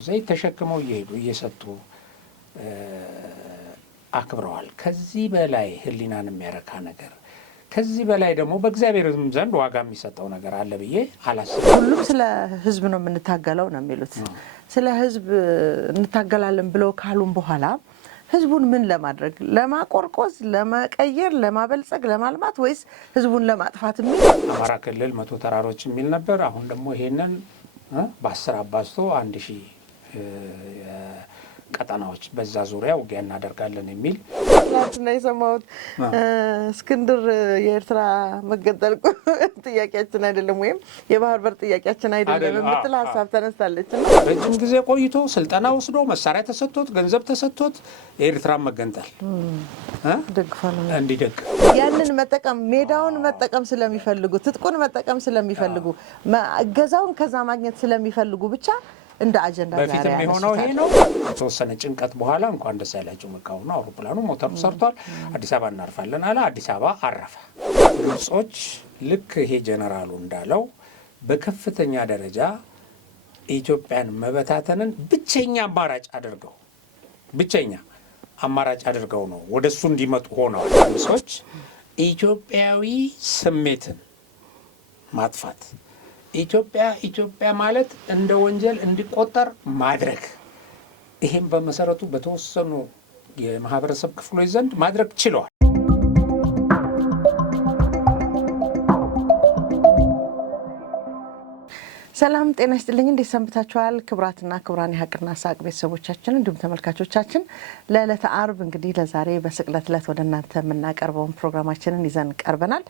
ዘይት ተሸክመው ይሄዱ እየሰጡ አክብረዋል። ከዚህ በላይ ህሊናን የሚያረካ ነገር ከዚህ በላይ ደግሞ በእግዚአብሔርም ዘንድ ዋጋ የሚሰጠው ነገር አለ ብዬ አላስብም። ሁሉም ስለ ህዝብ ነው የምንታገለው ነው የሚሉት። ስለ ህዝብ እንታገላለን ብለው ካሉም በኋላ ህዝቡን ምን ለማድረግ ለማቆርቆዝ፣ ለማቀየር፣ ለማበልጸግ፣ ለማልማት ወይስ ህዝቡን ለማጥፋት የሚል አማራ ክልል 100 ተራሮች የሚል ነበር። አሁን ደግሞ ይሄንን በ10 አባዝቶ 1000 ቀጠናዎች በዛ ዙሪያ ውጊያ እናደርጋለን የሚል ነው የሰማሁት። እስክንድር የኤርትራ መገንጠል ጥያቄያችን አይደለም ወይም የባህር በር ጥያቄያችን አይደለም የምትል ሀሳብ ተነስታለች። ረጅም ጊዜ ቆይቶ ስልጠና ወስዶ መሳሪያ ተሰጥቶት ገንዘብ ተሰጥቶት የኤርትራ መገንጠል እንዲደግ ያንን መጠቀም ሜዳውን መጠቀም ስለሚፈልጉ ትጥቁን መጠቀም ስለሚፈልጉ እገዛውን ከዛ ማግኘት ስለሚፈልጉ ብቻ እንደ አጀንዳ በፊት የሚሆነው ይሄ ነው። ተወሰነ ጭንቀት በኋላ እንኳን ደስ ያላችሁ መቃወም አውሮፕላኑ ሞተሩ ሰርቷል፣ አዲስ አበባ እናርፋለን አለ። አዲስ አበባ አረፈ። ግብጾች ልክ ይሄ ጀነራሉ እንዳለው በከፍተኛ ደረጃ ኢትዮጵያን መበታተንን ብቸኛ አማራጭ አድርገው ነው ወደሱ እንዲመጡ ሆነዋል። ግብጾች ኢትዮጵያዊ ስሜትን ማጥፋት ኢትዮጵያ ማለት እንደ ወንጀል እንዲቆጠር ማድረግ ይሄም በመሰረቱ በተወሰኑ የማህበረሰብ ክፍሎች ዘንድ ማድረግ ችለዋል። ሰላም ጤና ይስጥልኝ። እንዴት ሰንብታችኋል? ክብራትና ክብራን የሀቅና ሳቅ ቤተሰቦቻችን እንዲሁም ተመልካቾቻችን ለዕለተ አርብ እንግዲህ ለዛሬ በስቅለት ዕለት ወደ እናንተ የምናቀርበውን ፕሮግራማችንን ይዘን ቀርበናል።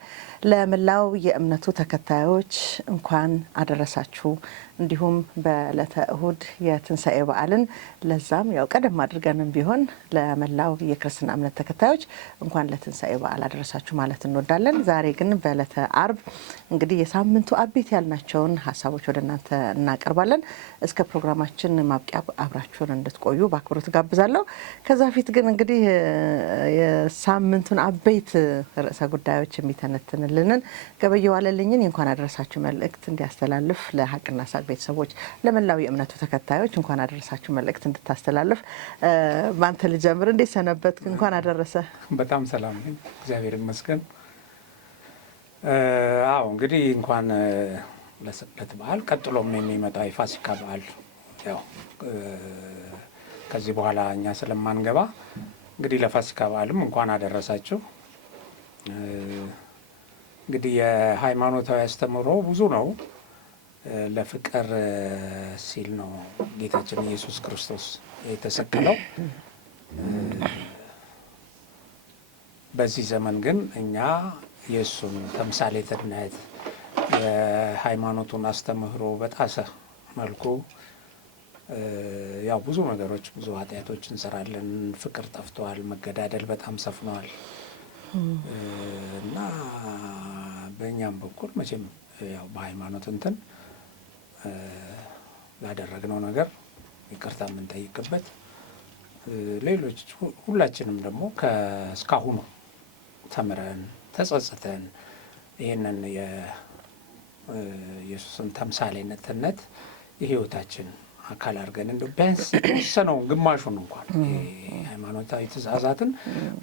ለመላው የእምነቱ ተከታዮች እንኳን አደረሳችሁ። እንዲሁም በዕለተ እሁድ የትንሣኤ በዓልን ለዛም ያው ቀደም አድርገንም ቢሆን ለመላው የክርስትና እምነት ተከታዮች እንኳን ለትንሣኤ በዓል አደረሳችሁ ማለት እንወዳለን። ዛሬ ግን በዕለተ አርብ እንግዲህ የሳምንቱ አቤት ያልናቸውን ሀሳቦች ወደ እናንተ እናቀርባለን። እስከ ፕሮግራማችን ማብቂያ አብራችሁን እንድትቆዩ በአክብሮት ጋብዛለሁ። ከዛ ፊት ግን እንግዲህ የሳምንቱን አበይት ርዕሰ ጉዳዮች የሚተነትንልንን ገበየሁ ዋለልኝን የእንኳን አደረሳችሁ መልእክት እንዲያስተላልፍ ለሀቅና ሳቅ ቤተሰቦች ለመላው የእምነቱ ተከታዮች እንኳን አደረሳችሁ መልእክት እንድታስተላልፍ ባንተ ልጀምር። እንዴት ሰነበትክ? እንኳን አደረሰ። በጣም ሰላም ነኝ፣ እግዚአብሔር ይመስገን። አዎ እንግዲህ እንኳን ለስቅለት በዓል ቀጥሎም የሚመጣው የፋሲካ በዓል ያው ከዚህ በኋላ እኛ ስለማንገባ እንግዲህ ለፋሲካ በዓልም እንኳን አደረሳችሁ። እንግዲህ የሃይማኖታዊ አስተምህሮ ብዙ ነው። ለፍቅር ሲል ነው ጌታችን ኢየሱስ ክርስቶስ የተሰቀለው። በዚህ ዘመን ግን እኛ የእሱን ተምሳሌትነት የሃይማኖቱን አስተምህሮ በጣሰ መልኩ ያው ብዙ ነገሮች ብዙ ኃጢአቶች እንሰራለን። ፍቅር ጠፍቷል፣ መገዳደል በጣም ሰፍኗል እና በእኛም በኩል መቼም ያው በሃይማኖት እንትን ላደረግነው ነገር ይቅርታ የምንጠይቅበት ሌሎች ሁላችንም ደግሞ ከእስካሁኑ ተምረን ተጸጽተን ይህንን የኢየሱስን ተምሳሌነትነት የህይወታችን አካል አድርገን እንደው ቢያንስ የተወሰነውን ግማሹን እንኳን ሃይማኖታዊ ትእዛዛትን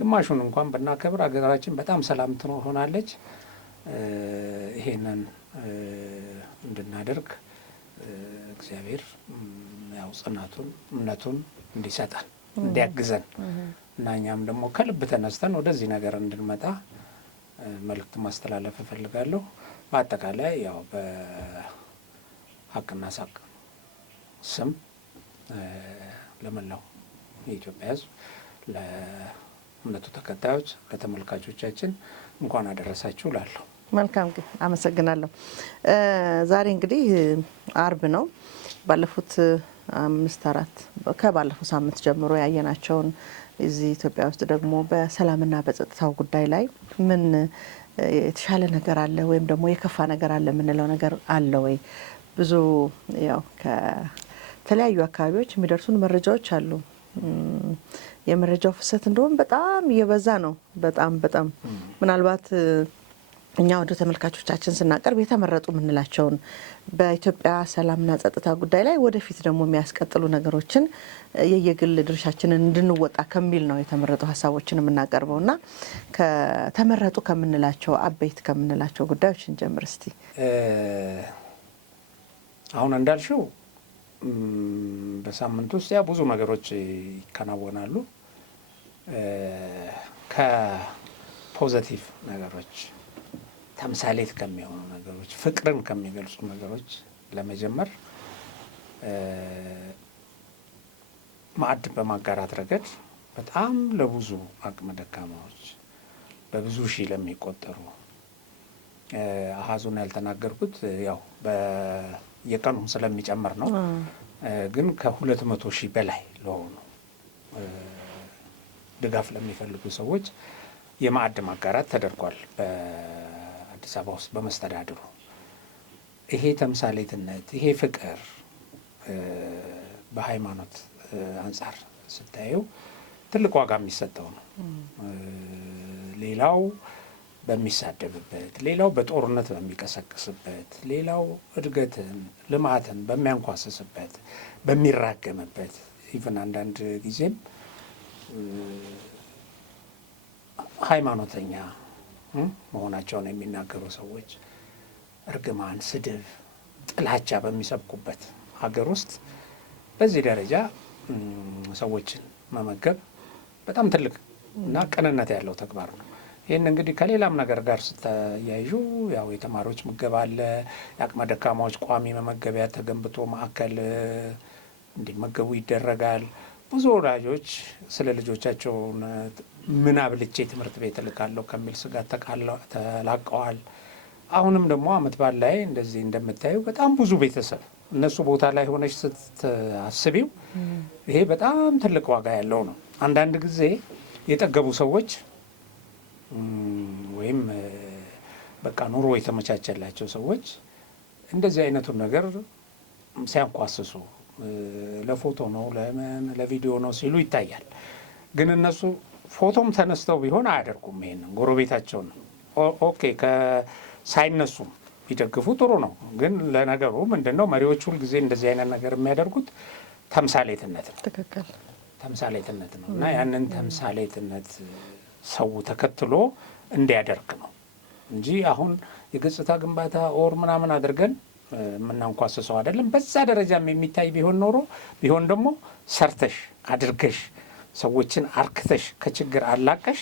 ግማሹን እንኳን ብናከብር ሀገራችን በጣም ሰላም ትሆናለች። ይሄንን እንድናደርግ እግዚአብሔር ያው ጽናቱን እምነቱን እንዲሰጠን እንዲያግዘን እና እኛም ደግሞ ከልብ ተነስተን ወደዚህ ነገር እንድንመጣ መልእክት ማስተላለፍ እፈልጋለሁ። በአጠቃላይ ያው በሀቅና ሳቅ ስም ለመላው የኢትዮጵያ ሕዝብ ለእምነቱ ተከታዮች ለተመልካቾቻችን እንኳን አደረሳችሁ እላለሁ። መልካም ግን አመሰግናለሁ። ዛሬ እንግዲህ አርብ ነው። ባለፉት 5-4 ከባለፈው ሳምንት ጀምሮ ያየናቸውን እዚህ ኢትዮጵያ ውስጥ ደግሞ በሰላምና በጸጥታው ጉዳይ ላይ ምን የተሻለ ነገር አለ ወይም ደግሞ የከፋ ነገር አለ የምንለው ነገር አለ ወይ? ብዙ ያው ከተለያዩ አካባቢዎች የሚደርሱን መረጃዎች አሉ። የመረጃው ፍሰት እንደውም በጣም እየበዛ ነው። በጣም ምናልባት እኛ ወደ ተመልካቾቻችን ስናቀርብ የተመረጡ ምንላቸውን በኢትዮጵያ ሰላምና ጸጥታ ጉዳይ ላይ ወደፊት ደግሞ የሚያስቀጥሉ ነገሮችን የየግል ድርሻችንን እንድንወጣ ከሚል ነው የተመረጡ ሀሳቦችን የምናቀርበውና ከተመረጡ ከምንላቸው አበይት ከምንላቸው ጉዳዮች እንጀምር እስቲ። አሁን እንዳልሽው በሳምንት ውስጥ ያ ብዙ ነገሮች ይከናወናሉ። ከፖዚቲቭ ነገሮች ተምሳሌት ከሚሆኑ ነገሮች ፍቅርን ከሚገልጹ ነገሮች ለመጀመር ማዕድ በማጋራት ረገድ በጣም ለብዙ አቅመ ደካማዎች በብዙ ሺህ ለሚቆጠሩ አሃዙን ያልተናገርኩት ያው በየቀኑ ስለሚጨምር ነው። ግን ከ200 ሺህ በላይ ለሆኑ ድጋፍ ለሚፈልጉ ሰዎች የማዕድ ማጋራት ተደርጓል በአዲስ አበባ ውስጥ በመስተዳድሩ። ይሄ ተምሳሌትነት፣ ይሄ ፍቅር በሃይማኖት አንጻር ስታየው ትልቅ ዋጋ የሚሰጠው ነው። ሌላው በሚሳደብበት፣ ሌላው በጦርነት በሚቀሰቅስበት፣ ሌላው እድገትን ልማትን በሚያንኳስስበት በሚራገምበት ኢቭን አንዳንድ ጊዜም ሃይማኖተኛ መሆናቸውን የሚናገሩ ሰዎች እርግማን፣ ስድብ፣ ጥላቻ በሚሰብኩበት ሀገር ውስጥ በዚህ ደረጃ ሰዎችን መመገብ በጣም ትልቅ እና ቅንነት ያለው ተግባር ነው። ይህን እንግዲህ ከሌላም ነገር ጋር ስታያይዙ ያው የተማሪዎች ምገባ አለ። የአቅመ ደካማዎች ቋሚ መመገቢያ ተገንብቶ ማዕከል እንዲመገቡ ይደረጋል። ብዙ ወላጆች ስለ ልጆቻቸው ምን አብልቼ ትምህርት ቤት እልካለሁ ከሚል ስጋት ተላቀዋል። አሁንም ደግሞ ዓመት በዓል ላይ እንደዚህ እንደምታዩ በጣም ብዙ ቤተሰብ እነሱ ቦታ ላይ ሆነች ስትአስቢው ይሄ በጣም ትልቅ ዋጋ ያለው ነው። አንዳንድ ጊዜ የጠገቡ ሰዎች ወይም በቃ ኑሮ የተመቻቸላቸው ሰዎች እንደዚህ አይነቱን ነገር ሲያንኳስሱ ለፎቶ ነው ለቪዲዮ ነው ሲሉ ይታያል። ግን እነሱ ፎቶም ተነስተው ቢሆን አያደርጉም። ይሄንን ጎረቤታቸውን ኦኬ ሳይነሱም ቢደግፉ ጥሩ ነው። ግን ለነገሩ ምንድነው መሪዎች ሁል ጊዜ እንደዚህ አይነት ነገር የሚያደርጉት ተምሳሌትነት ነው። ትክክል፣ ተምሳሌትነት ነው እና ያንን ተምሳሌትነት ሰው ተከትሎ እንዲያደርግ ነው እንጂ አሁን የገጽታ ግንባታ ኦር ምናምን አድርገን የምናንኳስሰው አይደለም። በዛ ደረጃም የሚታይ ቢሆን ኖሮ ቢሆን ደግሞ ሰርተሽ አድርገሽ ሰዎችን አርክተሽ ከችግር አላቀሽ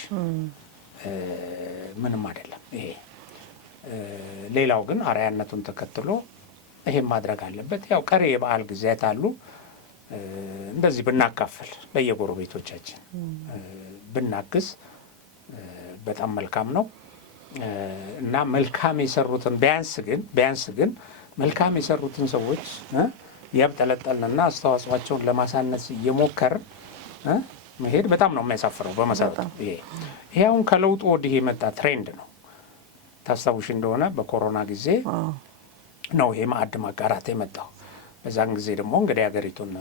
ምንም አይደለም ይሄ። ሌላው ግን አርአያነቱን ተከትሎ ይሄን ማድረግ አለበት። ያው ቀሪ የበዓል ጊዜያት አሉ። እንደዚህ ብናካፍል ለየጎረቤቶቻችን ብናግዝ በጣም መልካም ነው እና መልካም የሰሩትን ቢያንስ ግን መልካም የሰሩትን ሰዎች ያብጠለጠልንና አስተዋጽኦአቸውን ለማሳነስ እየሞከርን መሄድ በጣም ነው የሚያሳፍረው። በመሰረቱ ይሄ አሁን ከለውጡ ወዲህ የመጣ ትሬንድ ነው። ታስታውሽ እንደሆነ በኮሮና ጊዜ ነው ይሄ ማዕድ ማጋራት የመጣው። በዛን ጊዜ ደግሞ እንግዲህ ሀገሪቱን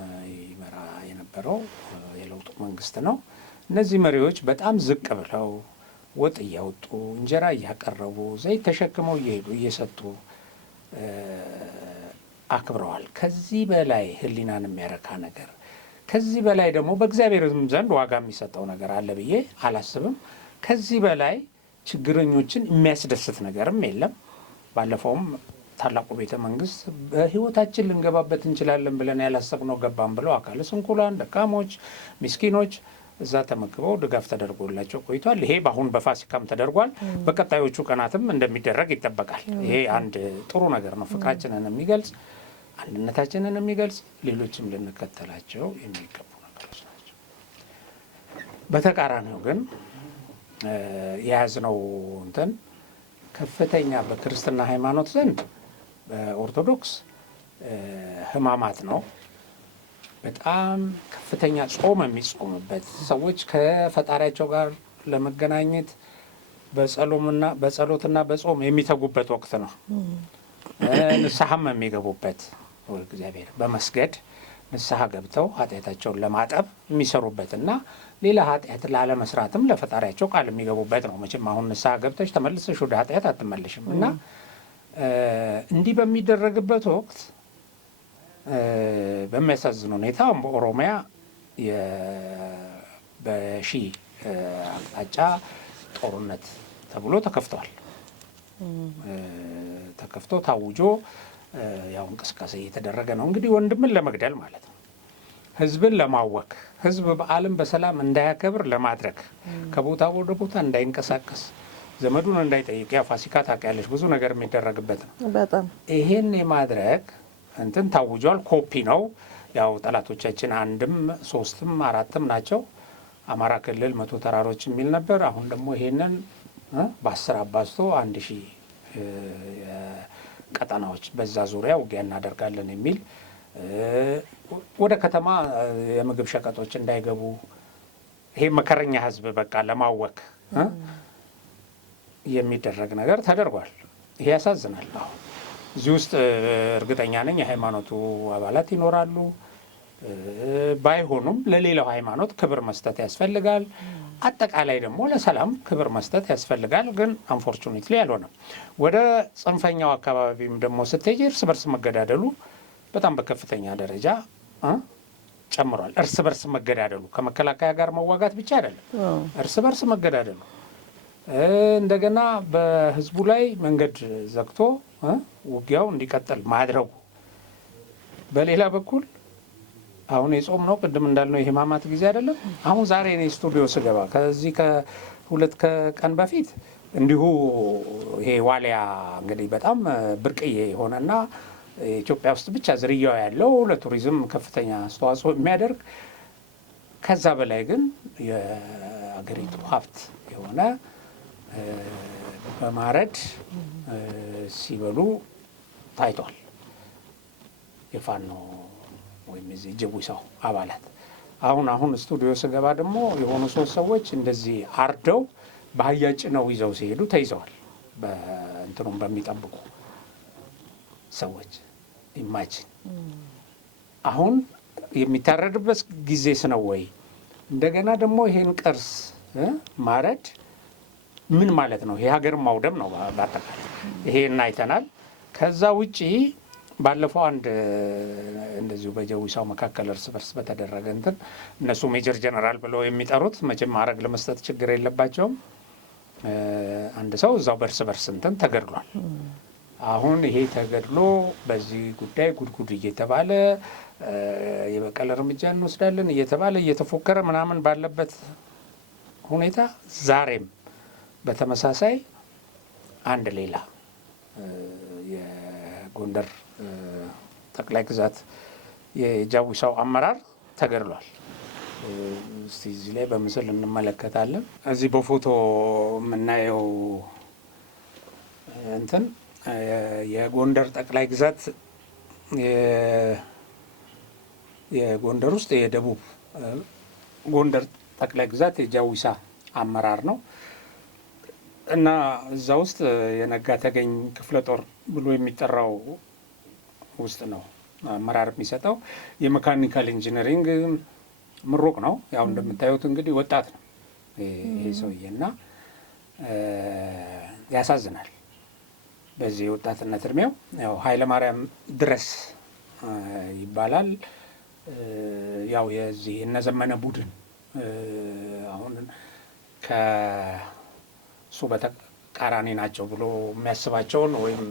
ይመራ የነበረው የለውጡ መንግስት ነው። እነዚህ መሪዎች በጣም ዝቅ ብለው ወጥ እያወጡ እንጀራ እያቀረቡ ዘይት ተሸክመው እየሄዱ እየሰጡ አክብረዋል። ከዚህ በላይ ሕሊናን የሚያረካ ነገር ከዚህ በላይ ደግሞ በእግዚአብሔርም ዘንድ ዋጋ የሚሰጠው ነገር አለ ብዬ አላስብም። ከዚህ በላይ ችግረኞችን የሚያስደስት ነገርም የለም። ባለፈውም ታላቁ ቤተ መንግስት በህይወታችን ልንገባበት እንችላለን ብለን ያላሰብነው ገባን ብለው አካለ ስንኩላን፣ ደካሞች፣ ምስኪኖች እዛ ተመግበው ድጋፍ ተደርጎላቸው ቆይቷል። ይሄ በአሁን በፋሲካም ተደርጓል። በቀጣዮቹ ቀናትም እንደሚደረግ ይጠበቃል። ይሄ አንድ ጥሩ ነገር ነው። ፍቅራችንን የሚገልጽ አንድነታችንን የሚገልጽ ሌሎችም ልንከተላቸው የሚገቡ ነገሮች ናቸው። በተቃራኒው ግን የያዝነው እንትን ከፍተኛ በክርስትና ሃይማኖት ዘንድ በኦርቶዶክስ ሕማማት ነው። በጣም ከፍተኛ ጾም የሚጾምበት ሰዎች ከፈጣሪያቸው ጋር ለመገናኘት በጸሎትና በጾም የሚተጉበት ወቅት ነው። ንስሐም የሚገቡበት እግዚአብሔር በመስገድ ንስሐ ገብተው ኃጢአታቸውን ለማጠብ የሚሰሩበትና ሌላ ኃጢአት ላለመስራትም ለፈጣሪያቸው ቃል የሚገቡበት ነው። መቼም አሁን ንስሐ ገብተሽ ተመልሰሽ ወደ ኃጢአት አትመለሽም እና እንዲህ በሚደረግበት ወቅት በሚያሳዝን ሁኔታ በኦሮሚያ በሺ አቅጣጫ ጦርነት ተብሎ ተከፍቷል። ተከፍቶ ታውጆ ያው እንቅስቃሴ እየተደረገ ነው። እንግዲህ ወንድምን ለመግደል ማለት ነው፣ ህዝብን ለማወክ፣ ህዝብ በዓልን በሰላም እንዳያከብር ለማድረግ፣ ከቦታ ወደ ቦታ እንዳይንቀሳቀስ፣ ዘመዱን እንዳይጠይቅ፣ ያ ፋሲካ ታውቂያለሽ ብዙ ነገር የሚደረግበት ነው። በጣም ይሄን የማድረግ እንትን ታውጇል። ኮፒ ነው ያው ጠላቶቻችን 1ም 3ም 4ም ናቸው። አማራ ክልል 100 ተራሮች የሚል ነበር። አሁን ደግሞ ይሄንን በ10 አባዝቶ 1000 ቀጠናዎች በዛ ዙሪያ ውጊያ እናደርጋለን የሚል ወደ ከተማ የምግብ ሸቀጦች እንዳይገቡ ይሄ መከረኛ ህዝብ በቃ ለማወክ የሚደረግ ነገር ተደርጓል። ይሄ ያሳዝናል። አሁን እዚህ ውስጥ እርግጠኛ ነኝ የሃይማኖቱ አባላት ይኖራሉ። ባይሆኑም ለሌላው ሃይማኖት ክብር መስጠት ያስፈልጋል። አጠቃላይ ደግሞ ለሰላም ክብር መስጠት ያስፈልጋል። ግን አንፎርቹኔትሊ አልሆነም። ወደ ጽንፈኛው አካባቢም ደግሞ ስትሄጂ እርስ በርስ መገዳደሉ በጣም በከፍተኛ ደረጃ ጨምሯል። እርስ በርስ መገዳደሉ ከመከላከያ ጋር መዋጋት ብቻ አይደለም፣ እርስ በርስ መገዳደሉ እንደገና በህዝቡ ላይ መንገድ ዘግቶ ውጊያው እንዲቀጥል ማድረጉ፣ በሌላ በኩል አሁን የጾም ነው ቅድም እንዳልነው የህማማት ጊዜ አይደለም። አሁን ዛሬ እኔ ስቱዲዮ ስገባ ከዚህ ከ2 ቀን በፊት እንዲሁ ይሄ ዋሊያ እንግዲህ በጣም ብርቅዬ የሆነና ኢትዮጵያ ውስጥ ብቻ ዝርያው ያለው ለቱሪዝም ከፍተኛ አስተዋጽኦ የሚያደርግ ከዛ በላይ ግን የአገሪቱ ሀብት የሆነ በማረድ ሲበሉ ታይቷል። የፋኖ ወይም የዚህ ጅቡሳው አባላት አሁን ስቱዲዮ ስገባ ደግሞ የሆኑ 3 ሰዎች እንደዚህ አርደው በአህያ ጭነው ይዘው ሲሄዱ ተይዘዋል። በእንትኑም በሚጠብቁ ሰዎች ኢማጂን አሁን የሚታረድበት ጊዜስ ነው ወይ? እንደገና ደግሞ ይሄን ቅርስ ማረድ ምን ማለት ነው? ይሄ ሀገር ማውደም ነው በአጠቃላይ። ይሄን አይተናል። ከዛ ውጪ ባለፈው አንድ እንደዚሁ በጀዊሳው መካከል እርስ በርስ በተደረገ እንትን እነሱ ሜጀር ጀነራል ብለው የሚጠሩት መቼም ማዕረግ ለመስጠት ችግር የለባቸውም። አንድ ሰው እዛው በእርስ በርስ እንትን ተገድሏል። አሁን ይሄ ተገድሎ በዚህ ጉዳይ ጉድጉድ እየተባለ የበቀል እርምጃ እንወስዳለን እየተባለ እየተፎከረ ምናምን ባለበት ሁኔታ ዛሬም በተመሳሳይ አንድ ሌላ የጎንደር ጠቅላይ ግዛት የጃዊሳው አመራር ተገድሏል። እስቲ እዚህ ላይ በምስል እንመለከታለን። እዚህ በፎቶ የምናየው እንትን የጎንደር ጠቅላይ ግዛት የጎንደር ውስጥ የደቡብ ጎንደር ጠቅላይ ግዛት የጃዊሳ አመራር ነው እና እዛ ውስጥ የነጋ ተገኝ ክፍለ ጦር ብሎ የሚጠራው ውስጥ ነው አመራር የሚሰጠው። የሜካኒካል ኢንጂነሪንግ ምሩቅ ነው። ያው እንደምታዩት እንግዲህ ወጣት ነው ይሄ ሰውዬ እና ያሳዝናል። በዚህ የወጣትነት እድሜው ያው ኃይለማርያም ድረስ ይባላል። ያው የዚህ እነዘመነ ቡድን አሁን ከሱ በተቃራኒ ናቸው ብሎ የሚያስባቸውን ወይም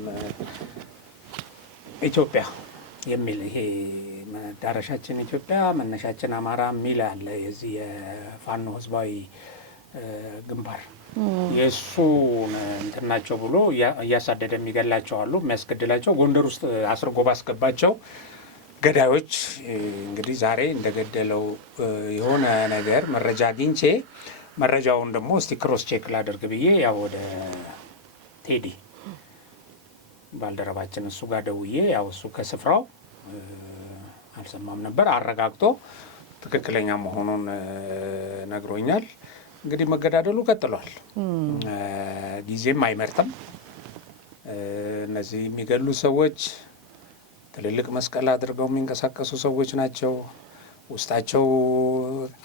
ኢትዮጵያ የሚል ይሄ መዳረሻችን ኢትዮጵያ መነሻችን አማራ የሚል አለ። የዚህ የፋኖ ህዝባዊ ግንባር የእሱ እንትን ናቸው ብሎ እያሳደደ የሚገላቸው አሉ፣ የሚያስገድላቸው ጎንደር ውስጥ አስርጎ ባስገባቸው ገዳዮች እንግዲህ ዛሬ እንደገደለው የሆነ ነገር መረጃ አግኝቼ መረጃውን ደግሞ እስቲ ክሮስ ቼክ ላደርግ ብዬ ያው ወደ ቴዲ ባልደረባችን እሱ ጋር ደውዬ ያው እሱ ከስፍራው አልሰማም ነበር አረጋግጦ ትክክለኛ መሆኑን ነግሮኛል። እንግዲህ መገዳደሉ ቀጥሏል። ጊዜም አይመርጥም። እነዚህ የሚገሉ ሰዎች ትልልቅ መስቀል አድርገው የሚንቀሳቀሱ ሰዎች ናቸው። ውስጣቸው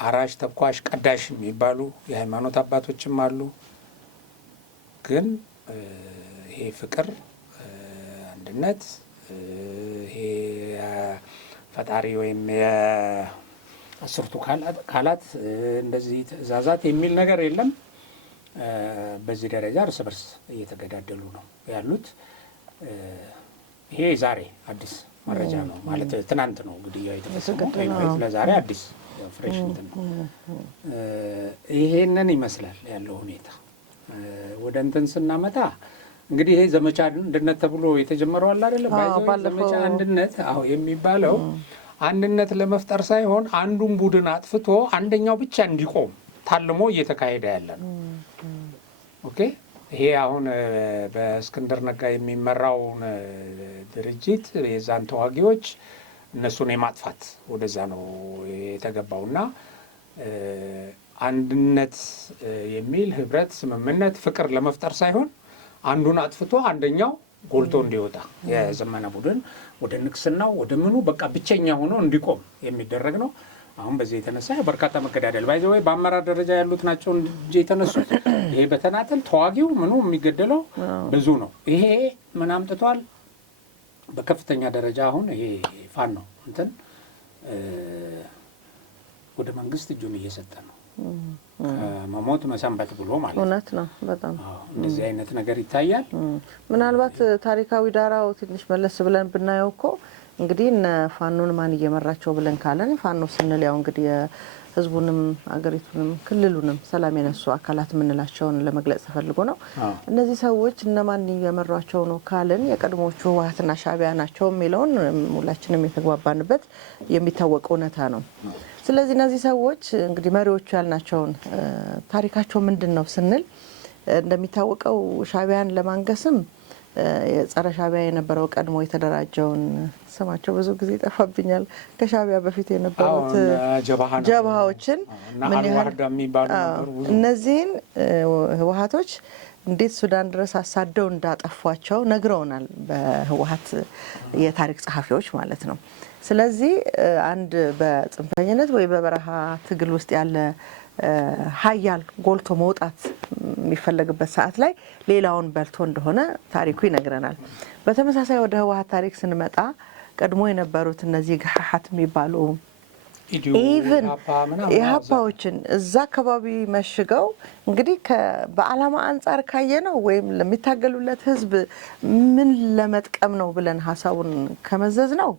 አራሽ፣ ተኳሽ፣ ቀዳሽ የሚባሉ የሃይማኖት አባቶችም አሉ። ግን ይሄ ፍቅር፣ አንድነት፣ ይሄ ፈጣሪ ወይም የአስርቱ ቃላት እንደዚህ ትእዛዛት የሚል ነገር የለም። በዚህ ደረጃ እርስ በርስ እየተገዳደሉ ነው ያሉት። ይሄ ዛሬ አዲስ መረጃ ነው ማለት ትናንት ነው ግድያው የተፈጸመው። ለዛሬ አዲስ ፍሬሽ እንትን ነው። ይሄንን ይመስላል ያለው ሁኔታ። ወደ እንትን ስናመጣ እንግዲህ ይሄ ዘመቻ አንድነት ተብሎ የተጀመረው አለ አይደለም። ዘመቻ አንድነት የሚባለው አንድነት ለመፍጠር ሳይሆን አንዱን ቡድን አጥፍቶ አንደኛው ብቻ እንዲቆም ታልሞ እየተካሄደ ያለ ነው። ኦኬ። ይሄ አሁን በእስክንድር ነጋ የሚመራውን ድርጅት የዛን ተዋጊዎች እነሱን የማጥፋት ወደዛ ነው የተገባውና አንድነት የሚል ህብረት፣ ስምምነት፣ ፍቅር ለመፍጠር ሳይሆን አንዱን አጥፍቶ አንደኛው ጎልቶ እንዲወጣ የዘመነ ቡድን ወደ ንግስናው ወደ ምኑ በቃ ብቸኛ ሆኖ እንዲቆም የሚደረግ ነው። አሁን በዚህ የተነሳ በርካታ መገዳደል ባይዘው በአመራር ደረጃ ያሉት ናቸው እንጂ የተነሱት ይሄ በተናጠል ተዋጊው ምኑ የሚገደለው ብዙ ነው። ይሄ ምን አምጥቷል? በከፍተኛ ደረጃ አሁን ይሄ ፋኖ ነው እንትን ወደ መንግስት እጁን እየሰጠ ነው። መሞት መሰንበት ብሎ ማለት እውነት ነው። በጣም እንደዚህ አይነት ነገር ይታያል። ምናልባት ታሪካዊ ዳራው ትንሽ መለስ ብለን ብናየው እኮ እንግዲህ እነ ፋኖን ማን እየመራቸው ብለን ካለን ፋኖ ስንል ያው እንግዲህ ህዝቡንም አገሪቱንም ክልሉንም ሰላም የነሱ አካላት የምንላቸውን ለመግለጽ ተፈልጎ ነው። እነዚህ ሰዎች እነማን እየመሯቸው ነው ካልን የቀድሞቹ ህወሓትና ሻዕቢያ ናቸው የሚለውን ሁላችንም የተግባባንበት የሚታወቅ እውነታ ነው። ስለዚህ እነዚህ ሰዎች እንግዲህ መሪዎቹ ያልናቸውን ታሪካቸው ምንድን ነው ስንል እንደሚታወቀው ሻዕቢያን ለማንገስም የጸረ ሻዕቢያ የነበረው ቀድሞ የተደራጀውን ስማቸው ብዙ ጊዜ ይጠፋብኛል ከሻዕቢያ በፊት የነበሩት ጀብሃዎችን ምን ያህል እነዚህን ህወሓቶች እንዴት ሱዳን ድረስ አሳደው እንዳጠፏቸው ነግረውናል፣ በህወሓት የታሪክ ጸሐፊዎች ማለት ነው። ስለዚህ አንድ በጽንፈኝነት ወይ በበረሃ ትግል ውስጥ ያለ ሀያል ጎልቶ መውጣት የሚፈለግበት ሰዓት ላይ ሌላውን በልቶ እንደሆነ ታሪኩ ይነግረናል። በተመሳሳይ ወደ ህወሓት ታሪክ ስንመጣ ቀድሞ የነበሩት እነዚህ ገሓሓት የሚባሉ ኢቭን የሀፓዎችን እዛ አካባቢ መሽገው እንግዲህ በዓላማ አንጻር ካየ ነው ወይም ለሚታገሉለት ህዝብ ምን ለመጥቀም ነው ብለን ሀሳቡን ከመዘዝ ነው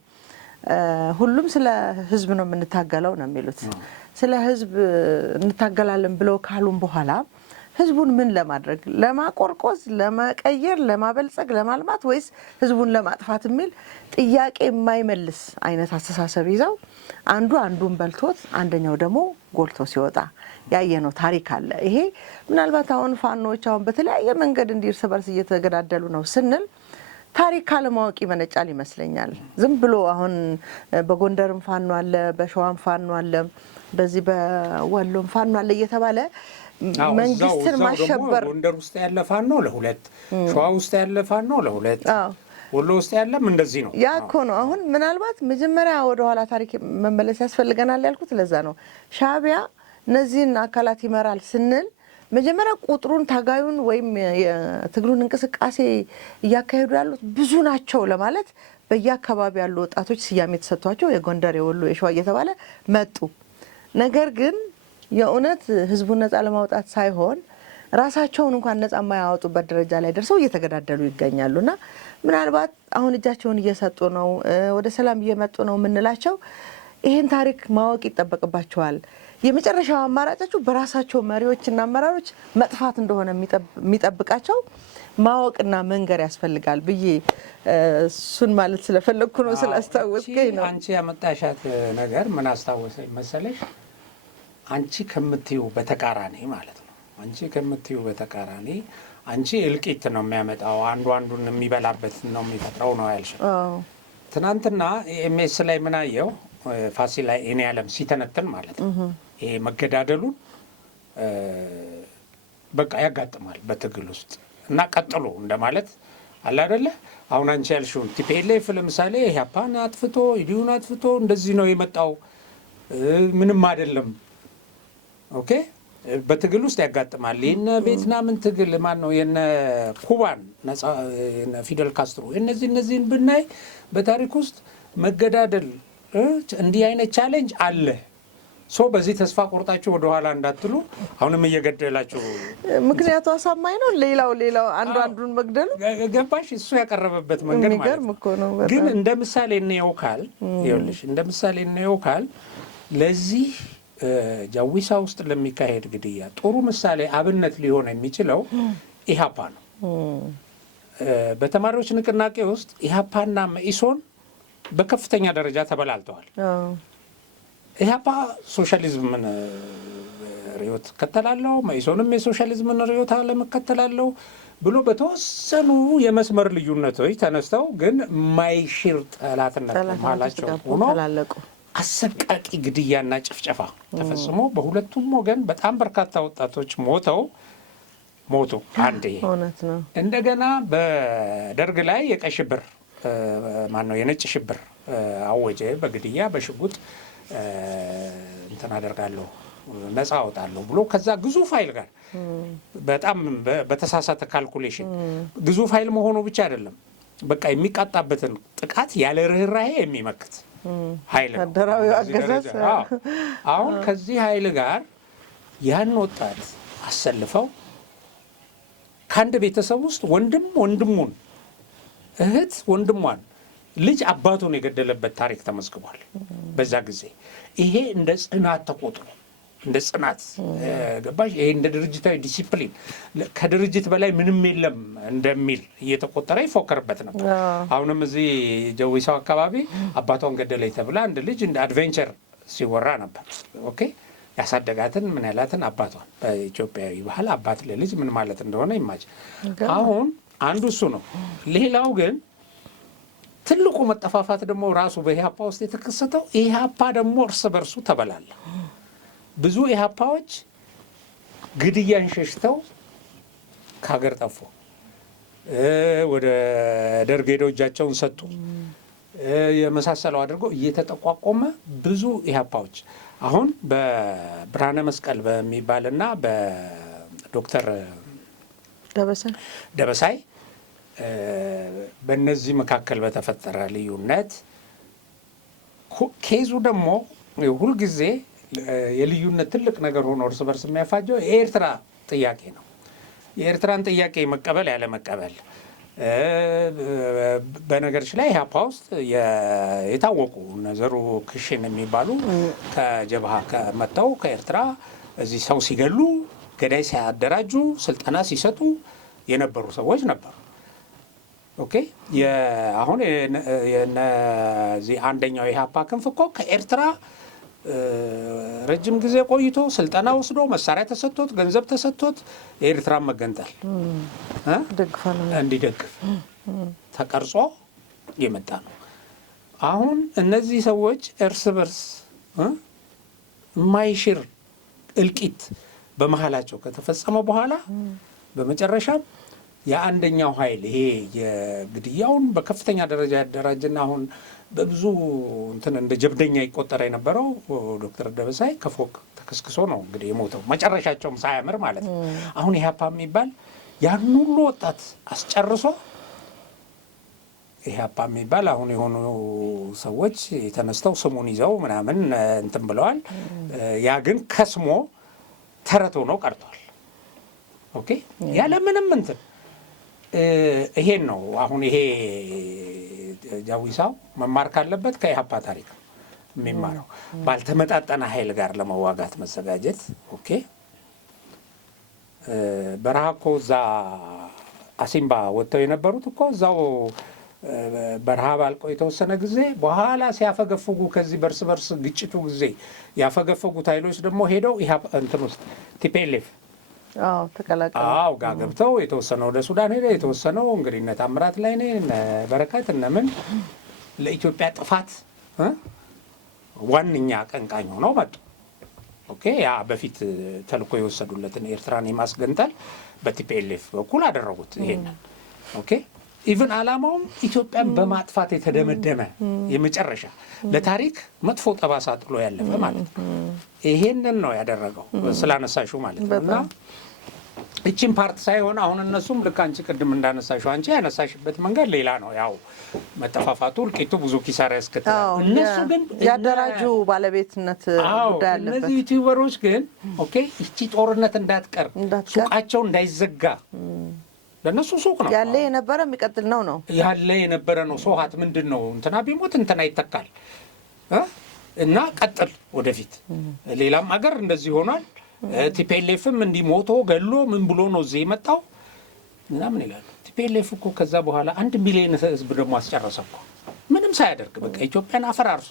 ሁሉም ስለ ህዝብ ነው የምንታገለው ነው የሚሉት። ስለ ህዝብ እንታገላለን ብለው ካሉም በኋላ ህዝቡን ምን ለማድረግ ለማቆርቆዝ፣ ለመቀየር፣ ለማበልጸግ፣ ለማልማት ወይስ ህዝቡን ለማጥፋት የሚል ጥያቄ የማይመልስ አይነት አስተሳሰብ ይዘው አንዱ አንዱን በልቶት አንደኛው ደግሞ ጎልቶ ሲወጣ ያየነው ታሪክ አለ። ይሄ ምናልባት አሁን ፋኖች አሁን በተለያየ መንገድ እንዲርስ በርስ እየተገዳደሉ ነው ስንል ታሪክ ካለማወቅ ይመነጫል ይመስለኛል። ዝም ብሎ አሁን በጎንደርም ፋኖ አለ፣ በሸዋም ፋኖ አለ፣ በዚህ በወሎም ፋኖ አለ እየተባለ መንግስትን ማሸበር ጎንደር ውስጥ ያለ ፋኖ ለሁለት፣ ሸዋ ውስጥ ያለ ፋኖ ለሁለት፣ ወሎ ውስጥ ያለም እንደዚህ ነው። ያ እኮ ነው። አሁን ምናልባት መጀመሪያ ወደ ኋላ ታሪክ መመለስ ያስፈልገናል ያልኩት ለዛ ነው። ሻዕቢያ እነዚህን አካላት ይመራል ስንል መጀመሪያ ቁጥሩን ታጋዩን ወይም የትግሉን እንቅስቃሴ እያካሄዱ ያሉት ብዙ ናቸው ለማለት በየአካባቢ ያሉ ወጣቶች ስያሜ ተሰጥቷቸው የጎንደር፣ የወሎ፣ የሸዋ እየተባለ መጡ። ነገር ግን የእውነት ህዝቡን ነጻ ለማውጣት ሳይሆን ራሳቸውን እንኳን ነጻ የማያወጡበት ደረጃ ላይ ደርሰው እየተገዳደሉ ይገኛሉና ምናልባት አሁን እጃቸውን እየሰጡ ነው፣ ወደ ሰላም እየመጡ ነው የምንላቸው ይህን ታሪክ ማወቅ ይጠበቅባቸዋል። የመጨረሻው አማራጫቸው በራሳቸው መሪዎችና አመራሮች መጥፋት እንደሆነ የሚጠብቃቸው ማወቅና መንገር ያስፈልጋል ብዬ እሱን ማለት ስለፈለግኩ ነው፣ ስላስታወስከኝ ነው። አንቺ ያመጣሻት ነገር ምን አስታወሰኝ መሰለሽ? አንቺ ከምትዩ በተቃራኒ ማለት ነው። አንቺ ከምትዩ በተቃራኒ አንቺ እልቂት ነው የሚያመጣው፣ አንዱ አንዱን የሚበላበት ነው የሚፈጥረው ነው ያልሽው። ትናንትና ኤምኤስ ላይ ምን አየው? ፋሲል ላይ እኔ ያለም ሲተነትን ማለት ነው ይሄ መገዳደሉን በቃ ያጋጥማል በትግል ውስጥ እና ቀጥሎ እንደማለት አለ አይደለ? አሁን አንቺ ያልሽውን ቲፒኤልኤፍ ለምሳሌ ኢህአፓን አጥፍቶ ኢዲዩን አጥፍቶ እንደዚህ ነው የመጣው ምንም አይደለም። ኦኬ በትግል ውስጥ ያጋጥማል። የነ ቪየትናምን ትግል ማን ነው የነ ኩባን ነጻ ፊደል ካስትሮ እነዚህን ብናይ በታሪክ ውስጥ መገዳደል እንዲህ አይነት ቻሌንጅ አለ። ሶ በዚህ ተስፋ ቆርጣችሁ ወደ ኋላ እንዳትሉ አሁንም እየገደላችሁ ምክንያቱ አሳማኝ ነው። ሌላው አንዱን መግደሉ ገባሽ? እሱ ያቀረበበት መንገድ ማለት ነው። ግን እንደ ምሳሌ እንየው ካል ይኸውልሽ እንደ ምሳሌ እንየው ካል ለዚህ ጃዊሳ ውስጥ ለሚካሄድ ግድያ ጥሩ ምሳሌ አብነት ሊሆን የሚችለው ኢህአፓ ነው። በተማሪዎች ንቅናቄ ውስጥ ኢህአፓና መኢሶን በከፍተኛ ደረጃ ተበላልተዋል። ኢህአፓ ሶሻሊዝምን ርዕዮት እከተላለሁ፣ መኢሶንም የሶሻሊዝምን ርዕዮት ዓለም እከተላለሁ ብሎ በተወሰኑ የመስመር ልዩነቶች ተነስተው ግን ማይሽር ጠላትነት መሀላቸው ሆኖ አሰቃቂ ግድያና ጭፍጨፋ ተፈጽሞ በሁለቱም ወገን በጣም በርካታ ወጣቶች ሞቱ። አንዴ እንደገና በደርግ ላይ የቀይ ሽብር የነጭ ሽብር አወጀ። በግድያ በሽጉጥ እንትን አደርጋለሁ ነፃ አወጣለሁ ብሎ ከዛ ግዙፍ ኃይል ጋር በጣም በተሳሳተ ካልኩሌሽን ግዙፍ ኃይል መሆኑ ብቻ አይደለም፣ በቃ የሚቃጣበትን ጥቃት ያለ ርህራሄ የሚመክት ኃይል ነው። አሁን ከዚህ ኃይል ጋር ያን ወጣት አሰልፈው ከአንድ ቤተሰብ ውስጥ ወንድም ወንድሙን፣ እህት ወንድሟን፣ ልጅ አባቱን የገደለበት ታሪክ ተመዝግቧል። በዛ ጊዜ ይሄ እንደ ጽናት ተቆጥሮ እንደ ጽናት ገባሽ? ይሄ እንደ ድርጅታዊ ዲሲፕሊን ከድርጅት በላይ ምንም የለም እንደሚል እየተቆጠረ ይፎከርበት ነበር። አሁንም እዚህ ጀዊሳው አካባቢ አባቷን ገደለች ተብላ አንድ ልጅ እንደ አድቬንቸር ሲወራ ነበር። ኦኬ ያሳደጋትን ምን ያላትን አባቷን በኢትዮጵያዊ ባህል አባት ለልጅ ምን ማለት እንደሆነ ይማጭ። አሁን አንዱ እሱ ነው። ሌላው ግን ትልቁ መጠፋፋት ደግሞ ራሱ በኢህአፓ ውስጥ የተከሰተው ኢህአፓ ደግሞ እርስ በርሱ ተበላለ። ብዙ ኢህአፓዎች ግድያን ሸሽተው ከሀገር ጠፉ። ወደ ደርግ ሄደው እጃቸውን ሰጡ። የመሳሰለው አድርገው እየተጠቋቆመ ብዙ ኢህአፓዎች አሁን በብርሃነ መስቀል በሚባልና በዶክተር ደበሳይ በእነዚህ መካከል በተፈጠረ ልዩነት ኬዙ ደግሞ ሁልጊዜ የልዩነት ትልቅ ነገር ሆኖ እርስ በርስ የሚያፋጀው የኤርትራ ጥያቄ ነው። የኤርትራን ጥያቄ መቀበል ያለ መቀበል። በነገሮች ላይ ኢህአፓ ውስጥ የታወቁ ነዘሩ ክሽን የሚባሉ ከጀብሃ ከመጣው ከኤርትራ እዚህ ሰው ሲገሉ ገዳይ ሲያደራጁ ስልጠና ሲሰጡ የነበሩ ሰዎች ነበሩ። ኦኬ አሁን የነዚህ አንደኛው የኢህአፓ ክንፍ እኮ ከኤርትራ ረጅም ጊዜ ቆይቶ ስልጠና ወስዶ መሳሪያ ተሰጥቶት ገንዘብ ተሰጥቶት የኤርትራን መገንጠል እንዲደግፍ ተቀርጾ የመጣ ነው። አሁን እነዚህ ሰዎች እርስ በርስ የማይሽር እልቂት በመሀላቸው ከተፈጸመ በኋላ በመጨረሻም የአንደኛው ኃይል ይሄ የግድያውን በከፍተኛ ደረጃ ያደራጅና አሁን በብዙ እንትን እንደ ጀብደኛ ይቆጠር የነበረው ዶክተር ደበሳይ ከፎቅ ተከስክሶ ነው እንግዲህ የሞተው። መጨረሻቸውም ሳያምር ማለት ነው። አሁን ኢህአፓ የሚባል ያን ሁሉ ወጣት አስጨርሶ ኢህአፓ የሚባል አሁን የሆኑ ሰዎች የተነስተው ስሙን ይዘው ምናምን እንትን ብለዋል። ያ ግን ከስሞ ተረት ሆኖ ቀርቷል። ኦኬ ያለ ምንም እንትን ይሄን ነው አሁን ይሄ ጃዊሳው መማር ካለበት ከኢህአፓ ታሪክ የሚማረው ባልተመጣጠነ ኃይል ጋር ለመዋጋት መዘጋጀት። ኦኬ በረሃ እኮ እዛ አሲምባ ወጥተው የነበሩት እኮ እዛው በረሃ ባልቆ የተወሰነ ጊዜ በኋላ ሲያፈገፍጉ ከዚህ በርስ በርስ ግጭቱ ጊዜ ያፈገፈጉት ኃይሎች ደግሞ ሄደው እንትን ውስጥ ቲፒኤልኤፍ ተቀላቀሉ ጋር ገብተው የተወሰነው ወደ ሱዳን ሄደ። የተወሰነው እንግዲህ እነ ታምራት ላይ እነ በረከት እነምን ለኢትዮጵያ ጥፋት ዋነኛ አቀንቃኝ ሆነው መጡ። ኦኬ ያ በፊት ተልኮ የወሰዱለትን ኤርትራን የማስገንጠል በቲፒኤልኤፍ በኩል አደረጉት። ይሄንን ኦኬ ኢቭን አላማውም ኢትዮጵያን በማጥፋት የተደመደመ የመጨረሻ ለታሪክ መጥፎ ጠባሳ ጥሎ ያለፈ ማለት ነው። ይሄንን ነው ያደረገው ስላነሳሹ ማለት ነው። እና እቺን ፓርት ሳይሆን አሁን እነሱም ልክ አንቺ ቅድም እንዳነሳሽው አንቺ ያነሳሽበት መንገድ ሌላ ነው። ያው መጠፋፋቱ እልቂቱ ብዙ ኪሳራ ያስከትላል። እነሱ ግን ያደራጁ ባለቤትነት ጉዳይ አለበት። እነዚህ ዩቲዩበሮች ግን ኦኬ እቺ ጦርነት እንዳትቀር ሱቃቸው እንዳይዘጋ ለነሱ ሱቅ ነው ያለ የነበረ የሚቀጥል ነው ያለ የነበረ ነው። ሶሃት ምንድነው እንትና ቢሞት እንትና ይተካል እና ቀጥል ወደፊት። ሌላም ሀገር እንደዚህ ሆኗል። ቲፒኤልኤፍም እንዲሞቶ ገሎ ምን ብሎ ነው እዚህ የመጣው ምናምን ይላሉ። ቲፒኤልኤፍ እኮ ከዛ በኋላ 1 ሚሊዮን ህዝብ ደግሞ አስጨረሰ እኮ ምንም ሳያደርግ በቃ ኢትዮጵያን አፈራርሶ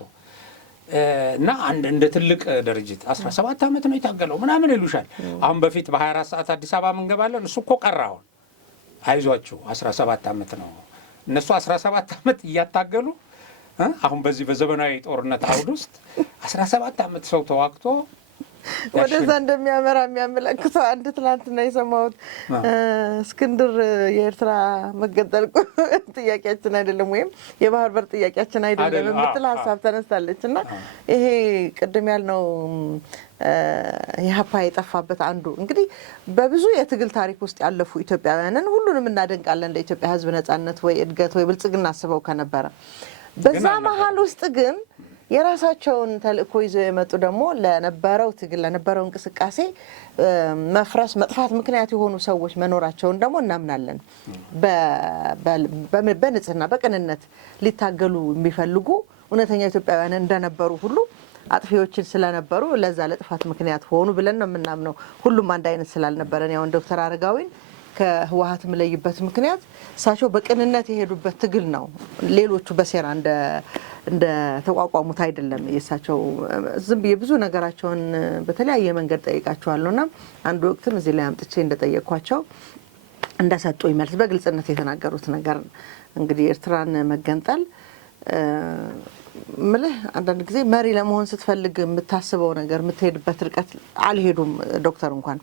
እና እንደ ትልቅ ድርጅት 17 ዓመት ነው የታገለው ምናምን ይሉሻል። አሁን በፊት በ24 ሰዓት አዲስ አበባ እንገባለን እሱ እኮ ቀረ። አሁን አይዟችሁ 17 ዓመት ነው እነሱ 17 ዓመት እያታገሉ አሁን በዚህ በዘመናዊ ጦርነት አውድ ውስጥ 17 ዓመት ሰው ተዋግቶ ወደዛ እንደሚያመራ የሚያመለክተው አንድ ትናንትና የሰማሁት እስክንድር የኤርትራ መገንጠል ጥያቄያችን አይደለም ወይም የባህር በር ጥያቄያችን አይደለም የምትል ሀሳብ ተነስታለች። እና ይሄ ቅድም ያልነው ኢህአፓ የጠፋበት አንዱ እንግዲህ በብዙ የትግል ታሪክ ውስጥ ያለፉ ኢትዮጵያውያንን ሁሉንም እናደንቃለን ለኢትዮጵያ ሕዝብ ነጻነት ወይ እድገት ወይ ብልጽግና አስበው ከነበረ በዛ መሀል ውስጥ ግን የራሳቸውን ተልእኮ ይዘው የመጡ ደግሞ ለነበረው ትግል ለነበረው እንቅስቃሴ መፍረስ መጥፋት ምክንያት የሆኑ ሰዎች መኖራቸውን ደግሞ እናምናለን። በንጽህና በቅንነት ሊታገሉ የሚፈልጉ እውነተኛ ኢትዮጵያውያን እንደነበሩ ሁሉ አጥፊዎችን ስለነበሩ ለዛ ለጥፋት ምክንያት ሆኑ ብለን ነው የምናምነው። ሁሉም አንድ አይነት ስላልነበረን ያው ዶክተር አረጋዊን ከህወሓት የምለይበት ምክንያት እሳቸው በቅንነት የሄዱበት ትግል ነው። ሌሎቹ በሴራ እንደ ተቋቋሙት አይደለም። የእሳቸው ዝም ብዬ ብዙ ነገራቸውን በተለያየ መንገድ ጠይቃቸዋለሁና አንድ ወቅትም እዚህ ላይ አምጥቼ እንደጠየቅኳቸው እንደሰጡኝ መልስ በግልጽነት የተናገሩት ነገር እንግዲህ ኤርትራን መገንጠል ምልህ አንዳንድ ጊዜ መሪ ለመሆን ስትፈልግ የምታስበው ነገር የምትሄድበት ርቀት አልሄዱም። ዶክተር እንኳን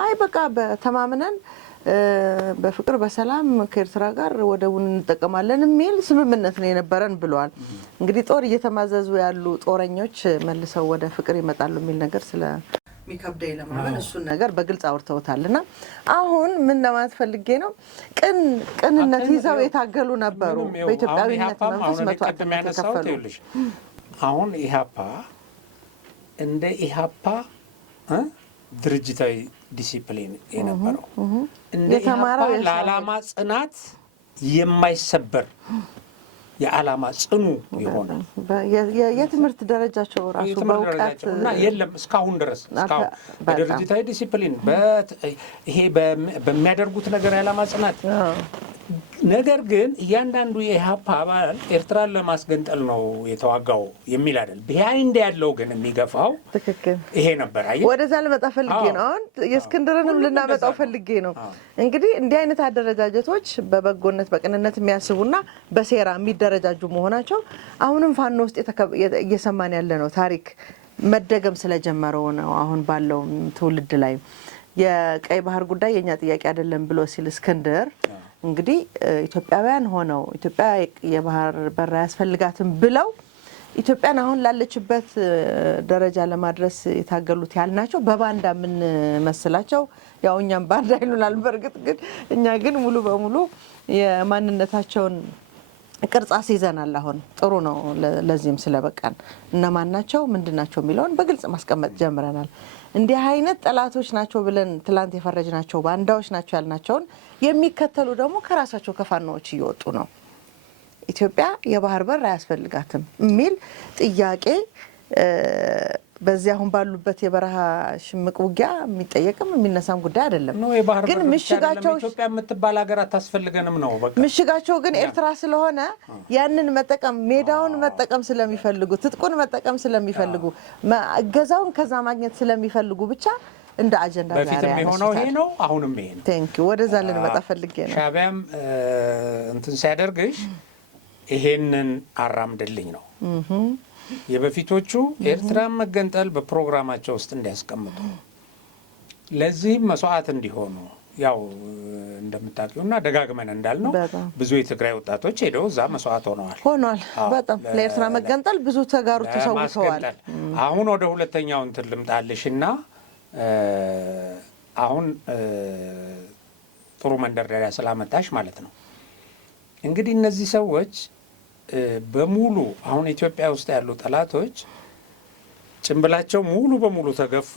አይ በቃ በተማምነን በፍቅር በሰላም ከኤርትራ ጋር ወደቡን እንጠቀማለን የሚል ስምምነት ነው የነበረን ብለዋል። እንግዲህ ጦር እየተማዘዙ ያሉ ጦረኞች መልሰው ወደ ፍቅር ይመጣሉ የሚል ነገር ስለሚከብደኝ ለማመን እሱን ነገር በግልጽ አውርተውታልና አሁን ምን ለማለት ፈልጌ ነው ቅንነት ይዘው የታገሉ ነበሩ። በኢትዮጵያዊነት መንፈስ መስዋዕትነት የተከፈሉ አሁን ኢህአፓ እንደ ኢህአፓ ድርጅታዊ ዲሲፕሊን የነበረው እንደ ኢህአፓ ለዓላማ ጽናት የማይሰበር የዓላማ ጽኑ የሆነ የትምህርት ደረጃቸው ራሱ በእውቀት እና የለም እስካሁን ድረስ እስካሁን በድርጅታዊ ዲሲፕሊን ይሄ በሚያደርጉት ነገር የዓላማ ጽናት ነገር ግን እያንዳንዱ የኢህአፓ አባል ኤርትራን ለማስገንጠል ነው የተዋጋው የሚል አይደል። ቢሃይንድ ያለው ግን የሚገፋው ትክክል ይሄ ነበር። አይ ወደዛ ልመጣ ፈልጌ ነው። አሁን የእስክንድርንም ልናመጣው ፈልጌ ነው። እንግዲህ እንዲህ አይነት አደረጃጀቶች በበጎነት በቅንነት የሚያስቡና በሴራ የሚደረጃጁ መሆናቸው አሁንም ፋኖ ውስጥ እየሰማን ያለ ነው። ታሪክ መደገም ስለጀመረው ነው። አሁን ባለው ትውልድ ላይ የቀይ ባህር ጉዳይ የኛ ጥያቄ አይደለም ብሎ ሲል እስክንድር እንግዲህ ኢትዮጵያውያን ሆነው ኢትዮጵያ የባህር በር ያስፈልጋትም ብለው ኢትዮጵያን አሁን ላለችበት ደረጃ ለማድረስ የታገሉት ያልናቸው በባንዳ ምን መስላቸው ያው እኛም ባንዳ ይሉናል። በርግጥ ግን እኛ ግን ሙሉ በሙሉ የማንነታቸውን ቅርጻ ሲዘናል። አሁን ጥሩ ነው። ለዚህም ስለበቃን እነማን ናቸው ምንድናቸው የሚለውን በግልጽ ማስቀመጥ ጀምረናል። እንዲህ አይነት ጠላቶች ናቸው ብለን ትላንት የፈረጅናቸው ባንዳዎች ናቸው ያልናቸውን የሚከተሉ ደግሞ ከራሳቸው ከፋኖዎች እየወጡ ነው። ኢትዮጵያ የባህር በር አያስፈልጋትም የሚል ጥያቄ በዚህ አሁን ባሉበት የበረሃ ሽምቅ ውጊያ የሚጠየቅም የሚነሳም ጉዳይ አይደለም። ግን ምሽጋቸው ኢትዮጵያ የምትባል ሀገር አታስፈልገንም ነው በቃ። ምሽጋቸው ግን ኤርትራ ስለሆነ ያንን መጠቀም ሜዳውን መጠቀም ስለሚፈልጉ ትጥቁን መጠቀም ስለሚፈልጉ እገዛውን ከዛ ማግኘት ስለሚፈልጉ ብቻ እንደ አጀንዳ ዛሬ በፊትም የሆነው ይሄ ነው። አሁንም ይሄ ነው። ቴንክ ዩ ወደዛ ልንመጣ ፈልጌ ነው። ሻዕቢያም እንትን ሲያደርግሽ ይሄንን አራምድልኝ ነው የበፊቶቹ ኤርትራን መገንጠል በፕሮግራማቸው ውስጥ እንዲያስቀምጡ ለዚህም መስዋዕት እንዲሆኑ ያው እንደምታውቂውና ደጋግመን እንዳልነው ብዙ የትግራይ ወጣቶች ሄደው እዛ መስዋዕት ሆኗል። በጣም ለኤርትራ መገንጠል ብዙ ተጋሩ ተሰውተዋል። አሁን ወደ ሁለተኛው እንትን ልምጣልሽና አሁን ጥሩ መንደርደሪያ ስላመጣሽ ማለት ነው። እንግዲህ እነዚህ ሰዎች በሙሉ አሁን ኢትዮጵያ ውስጥ ያሉ ጠላቶች ጭንብላቸው ሙሉ በሙሉ ተገፎ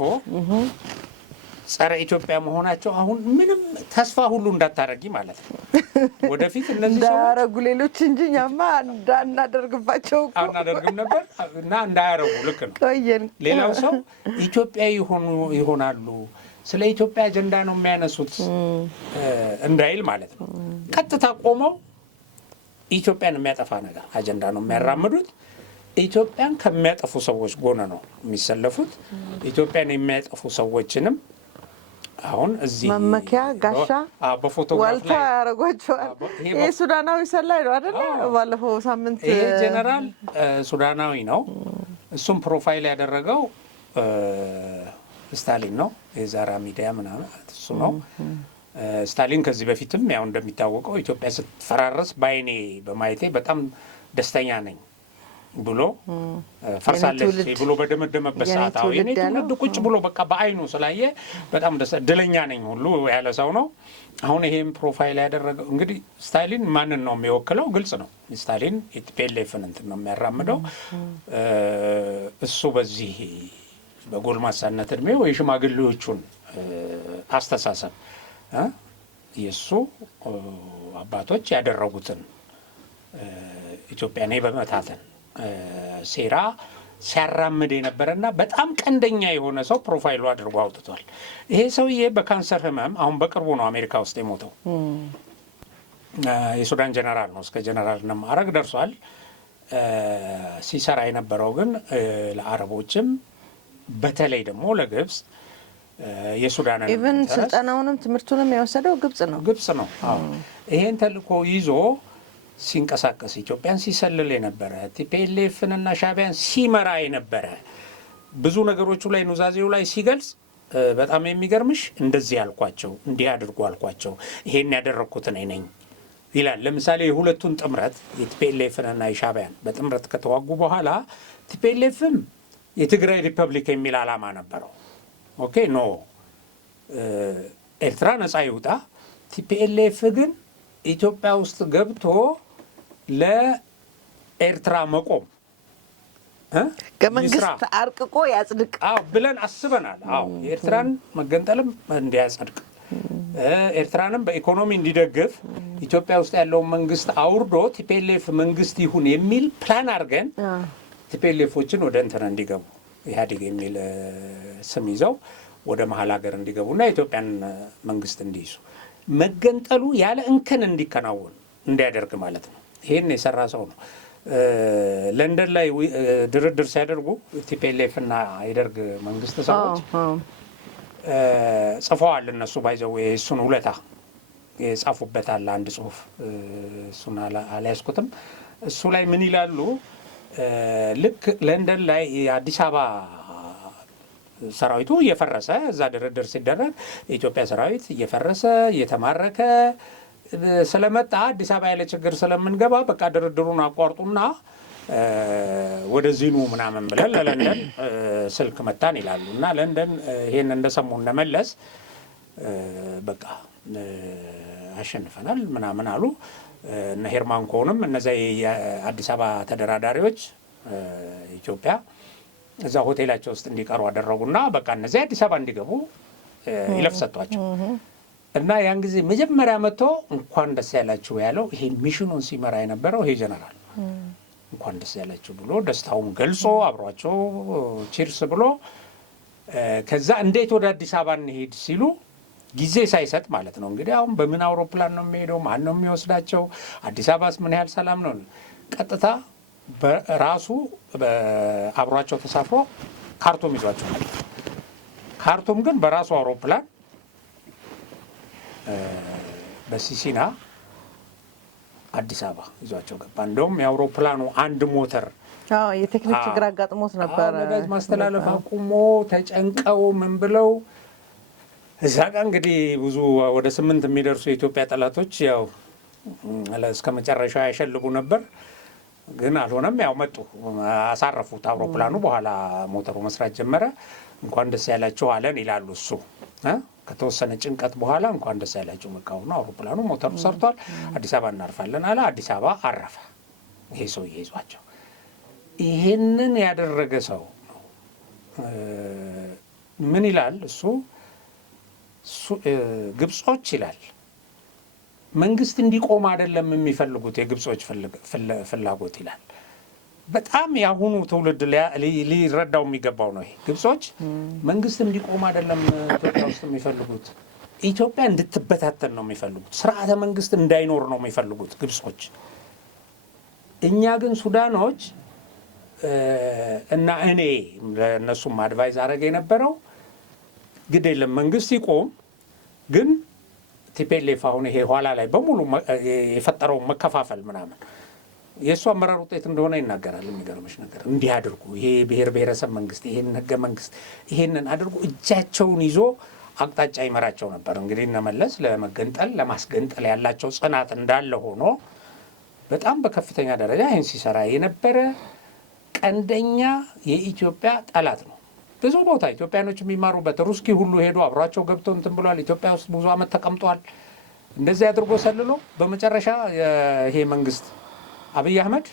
ጸረ ኢትዮጵያ መሆናቸው አሁን ምንም ተስፋ ሁሉ እንዳታረጊ ማለት ነው። ወደፊት እነዚህ ሰዎች እንዳያረጉ ሌሎች እንጂ እኛማ እንዳናደርግባቸው አናደርግም ነበር እና እንዳያረጉ ልክ ነው። ሌላው ሰው ኢትዮጵያዊ ይሆናሉ፣ ስለ ኢትዮጵያ አጀንዳ ነው የሚያነሱት እንዳይል ማለት ነው። ቀጥታ ቆመው ኢትዮጵያን የሚያጠፋ ነገር አጀንዳ ነው የሚያራምዱት። ኢትዮጵያን ከሚያጠፉ ሰዎች ጎን ነው የሚሰለፉት። ኢትዮጵያን የሚያጠፉ ሰዎችንም አሁን እዚህ መመኪያ ጋሻ በፎቶግራፍ ዋልታ ያደርጓቸዋል። ይሄ ሱዳናዊ ሰላይ ነው አይደለ? ባለፈው ሳምንት ይሄ ጄኔራል ሱዳናዊ ነው። እሱም ፕሮፋይል ያደረገው ስታሊን ነው። የዛራ ሚዲያ ምናምን እሱ ነው። ስታሊን ከዚህ በፊትም ያው እንደሚታወቀው ኢትዮጵያ ስትፈራረስ በዓይኔ በማየቴ በጣም ደስተኛ ነኝ ብሎ ፈርሳለች ብሎ በደመደመበት ሰዓት አሁን የኔ ትውልድ ቁጭ ብሎ በቃ በዓይኑ ስላየ በጣም እድለኛ ነኝ ሁሉ ያለ ሰው ነው። አሁን ይሄም ፕሮፋይል ያደረገው እንግዲህ ስታሊን ማንን ነው የሚወክለው? ግልጽ ነው። ስታሊን የቲፒኤልኤፍን እንትን ነው የሚያራምደው። እሱ በዚህ በጎልማሳነት እድሜው የሽማግሌዎቹን አስተሳሰብ የእሱ አባቶች ያደረጉትን ኢትዮጵያን በመታተን ሴራ ሲያራምድ የነበረና በጣም ቀንደኛ የሆነ ሰው ፕሮፋይሉ አድርጎ አውጥቷል። ይሄ ሰውዬ በካንሰር ህመም አሁን በቅርቡ ነው አሜሪካ ውስጥ የሞተው። የሱዳን ጀነራል ነው፣ እስከ ጀነራልነት ማዕረግ ደርሷል። ሲሰራ የነበረው ግን ለአረቦችም በተለይ ደግሞ ለግብጽ የሱዳን ኢቭን ስልጠናውንም ትምህርቱንም የወሰደው ግብጽ ነው። ይሄን ተልእኮ ይዞ ሲንቀሳቀስ ኢትዮጵያን ሲሰልል የነበረ ቲፒኤልኤፍንና ሻዕቢያን ሲመራ የነበረ ብዙ ነገሮቹ ላይ ኑዛዜው ላይ ሲገልጽ በጣም የሚገርምሽ እንደዚህ ያልኳቸው እንዲህ አድርጎ አልኳቸው ይሄን ያደረግኩት እኔ ነኝ ይላል። ለምሳሌ የሁለቱን ጥምረት የቲፒኤልኤፍንና የሻዕቢያን በጥምረት ከተዋጉ በኋላ ቲፒኤልኤፍም የትግራይ ሪፐብሊክ የሚል ዓላማ ነበረው። ኦኬ ኖ ኤርትራ ነጻ ይውጣ። ቲፒኤልኤፍ ግን ኢትዮጵያ ውስጥ ገብቶ ለኤርትራ መቆም ከመንግስት አርቅቆ ያጽድቅ ብለን አስበናል። የኤርትራን መገንጠልም እንዲያጸድቅ ኤርትራንም በኢኮኖሚ እንዲደግፍ ኢትዮጵያ ውስጥ ያለውን መንግስት አውርዶ ቲፒኤልኤፍ መንግስት ይሁን የሚል ፕላን አድርገን ቲፒኤልኤፎችን ወደ እንትን እንዲገቡ ኢህአዴግ የሚል ስም ይዘው ወደ መሀል ሀገር እንዲገቡና የኢትዮጵያን መንግስት እንዲይዙ መገንጠሉ ያለ እንከን እንዲከናወን እንዲያደርግ ማለት ነው። ይሄን የሰራ ሰው ነው። ለንደን ላይ ድርድር ሲያደርጉ ቲፒኤልኤፍ እና የደርግ መንግስት ሰዎች ጽፈዋል። እነሱ ባይዘው እሱን ውለታ የጻፉበታል አንድ ጽሁፍ፣ እሱን አልያዝኩትም። እሱ ላይ ምን ይላሉ? ልክ ለንደን ላይ የአዲስ አበባ ሰራዊቱ እየፈረሰ እዛ ድርድር ሲደረግ የኢትዮጵያ ሰራዊት እየፈረሰ እየተማረከ ስለመጣ አዲስ አበባ ያለ ችግር ስለምንገባ በቃ ድርድሩን አቋርጡና ወደዚህ ኑ ምናምን ብለን ለለንደን ስልክ መታን ይላሉ። እና ለንደን ይሄን እንደሰሙ እንደመለስ በቃ አሸንፈናል ምናምን አሉ። እነ ሄርማን ኮንም እነዚያ የአዲስ አበባ ተደራዳሪዎች ኢትዮጵያ እዛ ሆቴላቸው ውስጥ እንዲቀሩ አደረጉና በቃ እነዚያ አዲስ አበባ እንዲገቡ ይለፍ ሰጧቸው። እና ያን ጊዜ መጀመሪያ መጥቶ እንኳን ደስ ያላችሁ ያለው ይሄ ሚሽኑን ሲመራ የነበረው ይሄ ጀነራል እንኳን ደስ ያላችሁ ብሎ ደስታውን ገልጾ አብሯቸው ቺርስ ብሎ ከዛ እንዴት ወደ አዲስ አበባ እንሄድ ሲሉ ጊዜ ሳይሰጥ ማለት ነው እንግዲህ አሁን በምን አውሮፕላን ነው የሚሄደው? ማን ነው የሚወስዳቸው? አዲስ አበባስ ምን ያህል ሰላም ነው? ቀጥታ በራሱ አብሯቸው ተሳፍሮ ካርቱም ይዟቸው ነበር። ካርቱም ግን በራሱ አውሮፕላን በሲሲና አዲስ አበባ ይዟቸው ገባ። እንደውም የአውሮፕላኑ አንድ ሞተር የቴክኒክ ችግር አጋጥሞት ነበር። ነዳጅ ማስተላለፍ አቁሞ ተጨንቀው ምን ብለው እዛ ጋር እንግዲህ ብዙ ወደ 8 የሚደርሱ የኢትዮጵያ ጠላቶች ያው እስከ መጨረሻ ያሸልቡ ነበር፣ ግን አልሆነም። ያው መጡ፣ አሳረፉት አውሮፕላኑ። በኋላ ሞተሩ መስራት ጀመረ። እንኳን ደስ ያላችሁ አለን ይላሉ። እሱ ከተወሰነ ጭንቀት በኋላ እንኳን ደስ ያላችሁ መቃወም ነው፣ አውሮፕላኑ ሞተሩ ሰርቷል፣ አዲስ አበባ እናርፋለን አለ። አዲስ አበባ አረፈ። ይሄ ሰውዬ ይዟቸው ይሄንን ያደረገ ሰው ነው። ምን ይላል እሱ? ግብጾች ይላል መንግስት እንዲቆም አይደለም የሚፈልጉት የግብጾች ፍላጎት ይላል። በጣም የአሁኑ ትውልድ ሊረዳው የሚገባው ነው ይሄ። ግብጾች መንግስት እንዲቆም አይደለም ኢትዮጵያ ውስጥ የሚፈልጉት፣ ኢትዮጵያ እንድትበታተን ነው የሚፈልጉት። ስርዓተ መንግስት እንዳይኖር ነው የሚፈልጉት ግብጾች። እኛ ግን ሱዳኖች እና እኔ ለእነሱም አድቫይዝ አደረገ የነበረው ግድ የለም መንግስት ይቆም፣ ግን ቲፒኤልኤፍ አሁን ይሄ ኋላ ላይ በሙሉ የፈጠረው መከፋፈል ምናምን የእሱ አመራር ውጤት እንደሆነ ይናገራል። የሚገርምሽ ነገር እንዲህ አድርጉ፣ ይሄ ብሔር ብሔረሰብ መንግስት፣ ይሄን ህገ መንግስት፣ ይሄንን አድርጉ፣ እጃቸውን ይዞ አቅጣጫ ይመራቸው ነበር። እንግዲህ እነመለስ ለመገንጠል ለማስገንጠል ያላቸው ጽናት እንዳለ ሆኖ በጣም በከፍተኛ ደረጃ ይህን ሲሰራ የነበረ ቀንደኛ የኢትዮጵያ ጠላት ነው። ብዙ ቦታ ኢትዮጵያኖች የሚማሩበት ሩስኪ ሁሉ ሄዶ አብሯቸው ገብቶ እንትን ብሏል። ኢትዮጵያ ውስጥ ብዙ ዓመት ተቀምጧል። እንደዚህ አድርጎ ሰልሎ በመጨረሻ ይሄ መንግስት አብይ አህመድ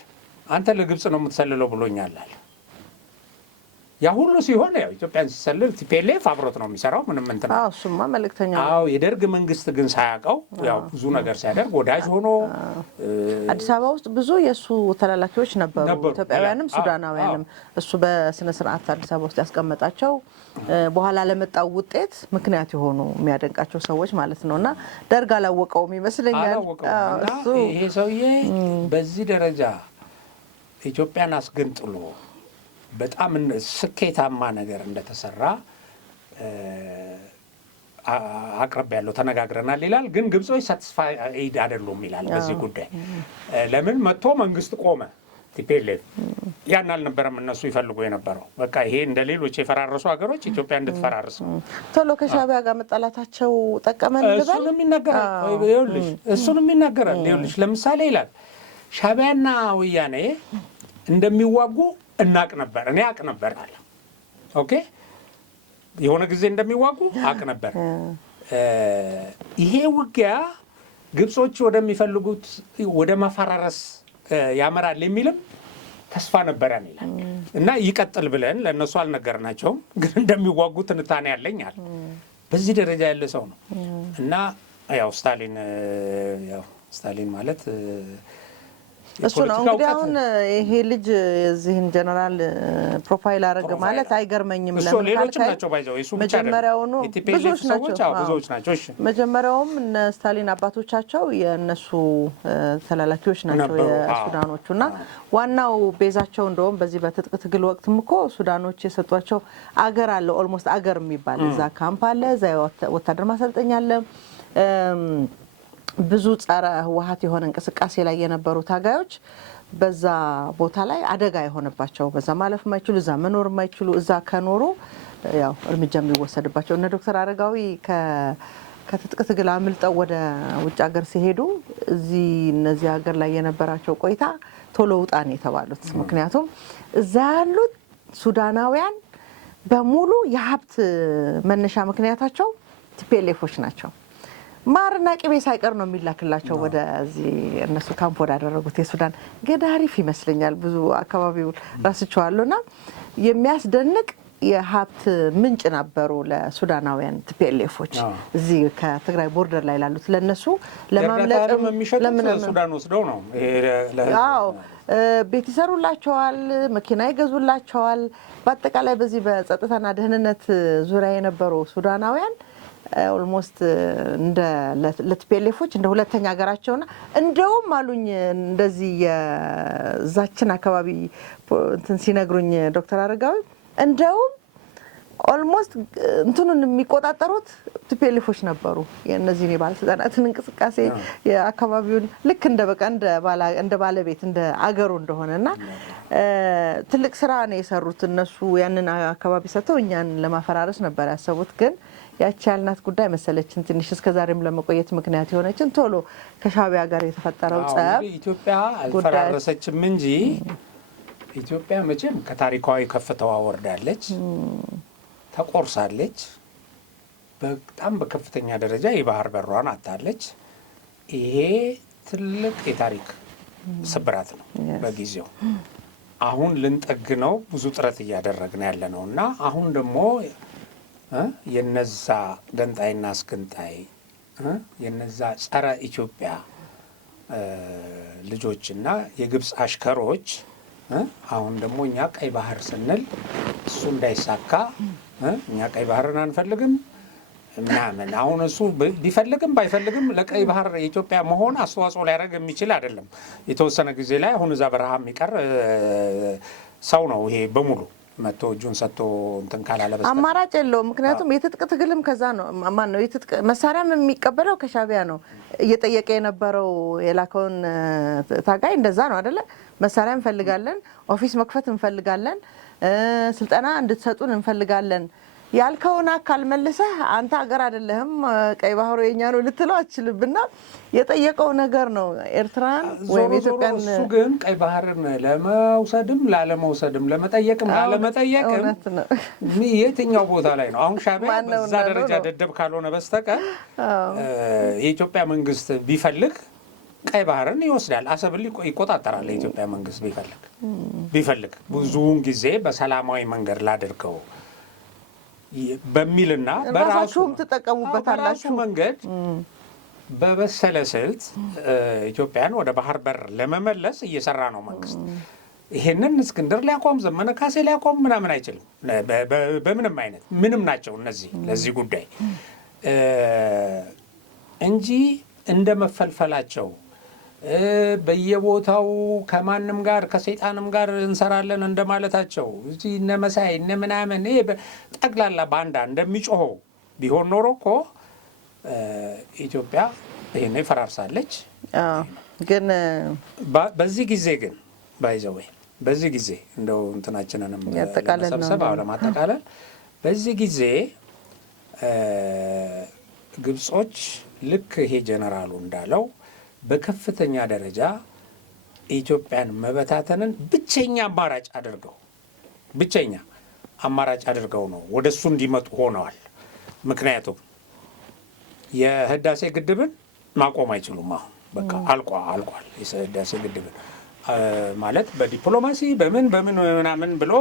አንተ ለግብጽ ነው የምትሰልለው ብሎኛል አለ። ያ ሁሉ ሲሆን ያው ኢትዮጵያን ሲሰልል ቲፒኤልኤፍ አብሮት ነው የሚሰራው። ምንም እንትን እሱማ መልእክተኛ ነው። አዎ የደርግ መንግስት ግን ሳያውቀው ያው ብዙ ነገር ሲያደርግ ወዳጅ ሆኖ አዲስ አበባ ውስጥ ብዙ የእሱ ተላላኪዎች ነበሩ፣ ኢትዮጵያውያንም ሱዳናውያንም። እሱ በስነ ስርዓት አዲስ አበባ ውስጥ ያስቀመጣቸው በኋላ ለመጣው ውጤት ምክንያት የሆኑ የሚያደንቃቸው ሰዎች ማለት ነው። እና ደርግ አላወቀውም ይመስለኛል። ይሄ ሰውዬ በዚህ ደረጃ ኢትዮጵያን አስገንጥሎ በጣም ስኬታማ ነገር እንደተሰራ አቅርብ ያለው ተነጋግረናል ይላል። ግን ግብጾች ሳቲስፋይድ አይደሉም ይላል በዚህ ጉዳይ። ለምን መጥቶ መንግስት ቆመ ቲፒኤልኤፍ? ያን አልነበረም እነሱ ይፈልጉ የነበረው። በቃ ይሄ እንደ ሌሎች የፈራረሱ ሀገሮች ኢትዮጵያ እንድትፈራርስ ነው። ቶሎ ከሻዕቢያ ጋር መጣላታቸው ጠቀመን ልበል? እሱንም ይናገራል። ይኸውልሽ ለምሳሌ ይላል ሻዕቢያና ወያኔ እንደሚዋጉ እናቅ ነበር፣ እኔ አቅ ነበር አለ። ኦኬ የሆነ ጊዜ እንደሚዋጉ አቅ ነበር። ይሄ ውጊያ ግብጾች ወደሚፈልጉት ወደ ማፈራረስ ያመራል የሚልም ተስፋ ነበረን ይላል። እና ይቀጥል ብለን ለእነሱ አልነገርናቸውም፣ ግን እንደሚዋጉ ትንታኔ ያለኝ አለ። በዚህ ደረጃ ያለ ሰው ነው። እና ያው ስታሊን ማለት እሱ ነው እንግዲህ። አሁን ይሄ ልጅ የዚህን ጀነራል ፕሮፋይል አደረገ ማለት አይገርመኝም። ለምን ሌሎችም ናቸው ባይዘው እሱ ብቻ መጀመሪያውኑ ብዙዎች ናቸው። እሺ መጀመሪያውም እነ ስታሊን አባቶቻቸው የእነሱ ተላላኪዎች ናቸው የሱዳኖቹ። እና ዋናው ቤዛቸው እንደውም በዚህ በትጥቅ ትግል ወቅትም እኮ ሱዳኖች የሰጧቸው አገር አለ፣ ኦልሞስት አገር የሚባል እዛ ካምፕ አለ፣ እዛ ወታደር ማሰልጠኛ አለ። ብዙ ጸረ ህወሓት የሆነ እንቅስቃሴ ላይ የነበሩ ታጋዮች በዛ ቦታ ላይ አደጋ የሆነባቸው፣ በዛ ማለፍ የማይችሉ፣ እዛ መኖር የማይችሉ፣ እዛ ከኖሩ ያው እርምጃ የሚወሰድባቸው እነ ዶክተር አረጋዊ ከትጥቅ ትግል አምልጠው ወደ ውጭ ሀገር ሲሄዱ እነዚህ ሀገር ላይ የነበራቸው ቆይታ ቶሎ ውጣን የተባሉት። ምክንያቱም እዛ ያሉት ሱዳናውያን በሙሉ የሀብት መነሻ ምክንያታቸው ቲፒኤልኤፎች ናቸው። ማርና ቅቤ ሳይቀር ነው የሚላክላቸው ወደዚህ እነሱ ካምፕ ወዳደረጉት የሱዳን ገዳሪፍ ይመስለኛል። ብዙ አካባቢው ራስቸዋለሁና የሚያስደንቅ የሀብት ምንጭ ነበሩ ለሱዳናውያን ቲፒኤልኤፎች። እዚህ ከትግራይ ቦርደር ላይ ላሉት ለነሱ ለማምለጥም ሱዳን ወስደው ነው ቤት ይሰሩላቸዋል፣ መኪና ይገዙላቸዋል። በአጠቃላይ በዚህ በጸጥታና ደህንነት ዙሪያ የነበሩ ሱዳናውያን ኦልሞስት እንደ ለቲፒኤልኤፎች እንደ ሁለተኛ ሀገራቸውና እንደውም አሉኝ እንደዚህ የዛችን አካባቢ እንትን ሲነግሩኝ ዶክተር አረጋዊ እንደውም ኦልሞስት እንትኑን የሚቆጣጠሩት ቲፒኤልኤፎች ነበሩ። የእነዚህን የባለስልጣናትን እንቅስቃሴ የአካባቢውን ልክ እንደ ባለቤት እንደ አገሩ እንደሆነና ትልቅ ስራ ነው የሰሩት። እነሱ ያንን አካባቢ ሰጥተው እኛን ለማፈራረስ ነበር ያሰቡት። ግን ያቺ ያልናት ጉዳይ መሰለችን ትንሽ እስከዛሬም ለመቆየት ምክንያት የሆነችን ቶሎ ከሻዕቢያ ጋር የተፈጠረው ጸብ። ኢትዮጵያ አልፈራረሰችም እንጂ ኢትዮጵያ መቼም ከታሪካዊ ከፍታዋ ወርዳለች፣ ተቆርሳለች። በጣም በከፍተኛ ደረጃ የባህር በሯን አጣለች። ይሄ ትልቅ የታሪክ ስብራት ነው በጊዜው። አሁን ልንጠግነው ብዙ ጥረት እያደረግን ያለ ነው እና አሁን ደግሞ የነዛ ገንጣይና አስገንጣይ የነዛ ጸረ ኢትዮጵያ ልጆችና የግብፅ አሽከሮች አሁን ደግሞ እኛ ቀይ ባህር ስንል እሱ እንዳይሳካ እኛ ቀይ ባህርን አንፈልግም ምናምን። አሁን እሱ ቢፈልግም ባይፈልግም ለቀይ ባህር የኢትዮጵያ መሆን አስተዋጽኦ ሊያደርግ የሚችል አይደለም። የተወሰነ ጊዜ ላይ አሁን እዛ በረሃ የሚቀር ሰው ነው ይሄ በሙሉ መጥቶ እጁን ሰጥቶ እንትን ካላለ በስተቀር አማራጭ የለውም። ምክንያቱም የትጥቅ ትግልም ከዛ ነው ማን ነው የትጥቅ መሳሪያም የሚቀበለው ከሻዕቢያ ነው። እየጠየቀ የነበረው የላከውን ታጋይ እንደዛ ነው አይደለ? መሳሪያ እንፈልጋለን፣ ኦፊስ መክፈት እንፈልጋለን፣ ስልጠና እንድትሰጡን እንፈልጋለን ያልከውን አካል መልሰህ አንተ ሀገር አይደለህም ቀይ ባህሩ የኛ ነው ልትለው አትችልምና የጠየቀው ነገር ነው ኤርትራን ወይም ኢትዮጵያን። እሱ ግን ቀይ ባህርን ለመውሰድም ላለመውሰድም ለመጠየቅም ላለመጠየቅም የትኛው ቦታ ላይ ነው? አሁን ሻዕቢያ በዛ ደረጃ ደደብ ካልሆነ በስተቀር የኢትዮጵያ መንግስት ቢፈልግ ቀይ ባህርን ይወስዳል፣ አሰብን ይቆጣጠራል። የኢትዮጵያ መንግስት ቢፈልግ ብዙውን ጊዜ በሰላማዊ መንገድ ላድርገው በሚልና በራሱም ተጠቀሙበታላችሁ መንገድ በበሰለ ስልት ኢትዮጵያን ወደ ባህር በር ለመመለስ እየሰራ ነው መንግስት። ይሄንን እስክንድር ሊያቆም ዘመነ ካሴ ሊያቆም ምናምን አይችልም። በምንም አይነት ምንም ናቸው እነዚህ ለዚህ ጉዳይ እንጂ እንደ መፈልፈላቸው በየቦታው ከማንም ጋር ከሰይጣንም ጋር እንሰራለን እንደማለታቸው እዚህ እነ መሳይ እነ ምናምን ይሄ ጠቅላላ ባንዳ እንደሚጮኸው ቢሆን ኖሮ እኮ ኢትዮጵያ ይሄን ፈራርሳለች። ግን በዚህ ጊዜ ግን ባይዘው በዚህ ጊዜ እንደው እንትናችንንም ለመሰብሰብ ለማጠቃለል በዚህ ጊዜ ግብጾች ልክ ይሄ ጀነራሉ እንዳለው በከፍተኛ ደረጃ ኢትዮጵያን መበታተንን ብቸኛ አማራጭ አድርገው ነው ወደሱ እንዲመጡ ሆነዋል። ምክንያቱም የህዳሴ ግድብን ማቆም አይችሉም። አሁን በቃ አልቋል። የህዳሴ ግድብን ማለት በዲፕሎማሲ በምን ምናምን ብሎ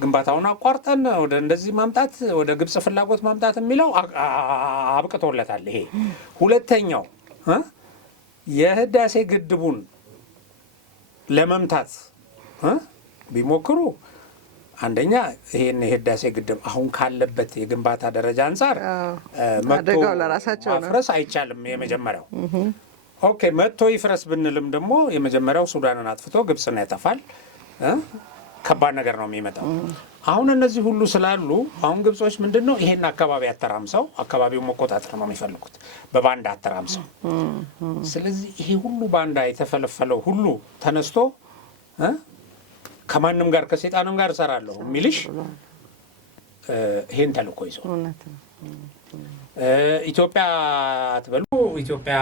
ግንባታውን አቋርጠን ወደ እንደዚህ ማምጣት ወደ ግብጽ ፍላጎት ማምጣት የሚለው አብቅቶለታል። ይሄ ሁለተኛው የህዳሴ ግድቡን ለመምታት ቢሞክሩ አንደኛ ይሄን የህዳሴ ግድብ አሁን ካለበት የግንባታ ደረጃ አንጻር መጥቶ ማፍረስ አይቻልም። የመጀመሪያው ኦኬ መጥቶ ይፍረስ ብንልም ደግሞ የመጀመሪያው ሱዳንን አጥፍቶ ግብጽን ያጠፋል። ከባድ ነገር ነው የሚመጣው። አሁን እነዚህ ሁሉ ስላሉ አሁን ግብጾች ምንድነው ይሄን አካባቢ አተራምሰው አካባቢው መቆጣጠር ነው የሚፈልጉት በባንዳ አተራምሰው። ስለዚህ ይሄ ሁሉ ባንዳ የተፈለፈለው ሁሉ ተነስቶ ከማንም ጋር ከሰይጣንም ጋር እሰራለሁ የሚልሽ ይሄን ተልእኮ ይዞ ኢትዮጵያ አትበሉ ኢትዮጵያ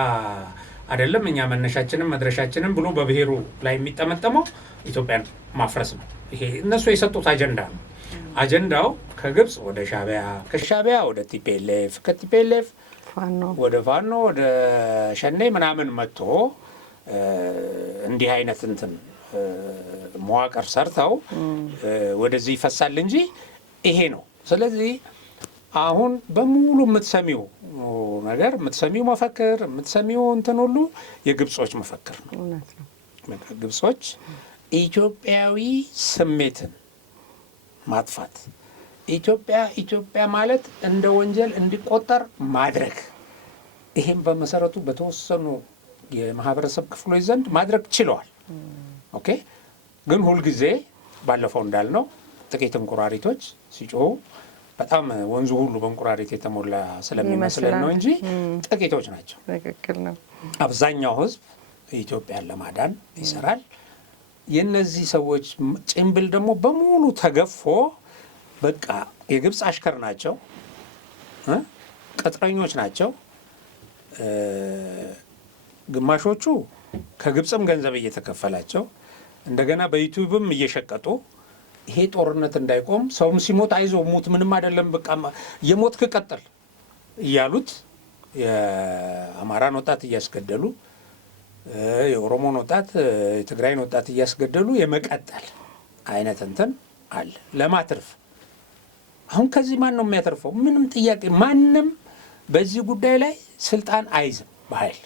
አይደለም እኛ መነሻችንም መድረሻችንም ብሎ በብሔሩ ላይ የሚጠመጠመው ኢትዮጵያን ማፍረስ ነው። ይሄ እነሱ የሰጡት አጀንዳ ነው። አጀንዳው ከግብጽ ወደ ሻዕቢያ፣ ከሻዕቢያ ወደ ቲፒኤልኤፍ፣ ከቲፒኤልኤፍ ወደ ፋኖ ወደ ሸኔ ምናምን መጥቶ እንዲህ አይነት እንትን መዋቅር ሰርተው ወደዚህ ይፈሳል እንጂ ይሄ ነው። ስለዚህ አሁን በሙሉ የምትሰሚው ነገር የምትሰሚው መፈክር የምትሰሚው እንትን ሁሉ የግብጾች መፈክር ነው። ግብጾች ኢትዮጵያዊ ስሜትን ማጥፋት ኢትዮጵያ ማለት እንደ ወንጀል እንዲቆጠር ማድረግ ይሄን በመሰረቱ በተወሰኑ የማህበረሰብ ክፍሎች ዘንድ ማድረግ ችለዋል። ኦኬ ግን ሁልጊዜ ባለፈው እንዳልነው ጥቂት እንቁራሪቶች ሲጮሁ በጣም ወንዙ ሁሉ በእንቁራሪት የተሞላ ስለሚመስለን ነው እንጂ ጥቂቶች ናቸው። ትክክል ነው። አብዛኛው ህዝብ ኢትዮጵያን ለማዳን ይሰራል። የነዚህ ሰዎች ጭንብል ደግሞ በሙሉ ተገፎ በቃ የግብፅ አሽከር ናቸው፣ ቅጥረኞች ናቸው። ግማሾቹ ከግብፅም ገንዘብ እየተከፈላቸው እንደገና በዩቲዩብም እየሸቀጡ ይሄ ጦርነት እንዳይቆም ሰውም ሲሞት አይዞ ሙት ምንም አይደለም በቃ የሞት ከቀጠል እያሉት የአማራን ወጣት እያስገደሉ የኦሮሞን ወጣት የትግራይን ወጣት እያስገደሉ የመቀጠል አይነት እንትን አለ ለማትርፍ። አሁን ከዚህ ማን ነው የሚያተርፈው? ምንም ጥያቄ ማንም በዚህ ጉዳይ ላይ ስልጣን አይዝም በኃይል።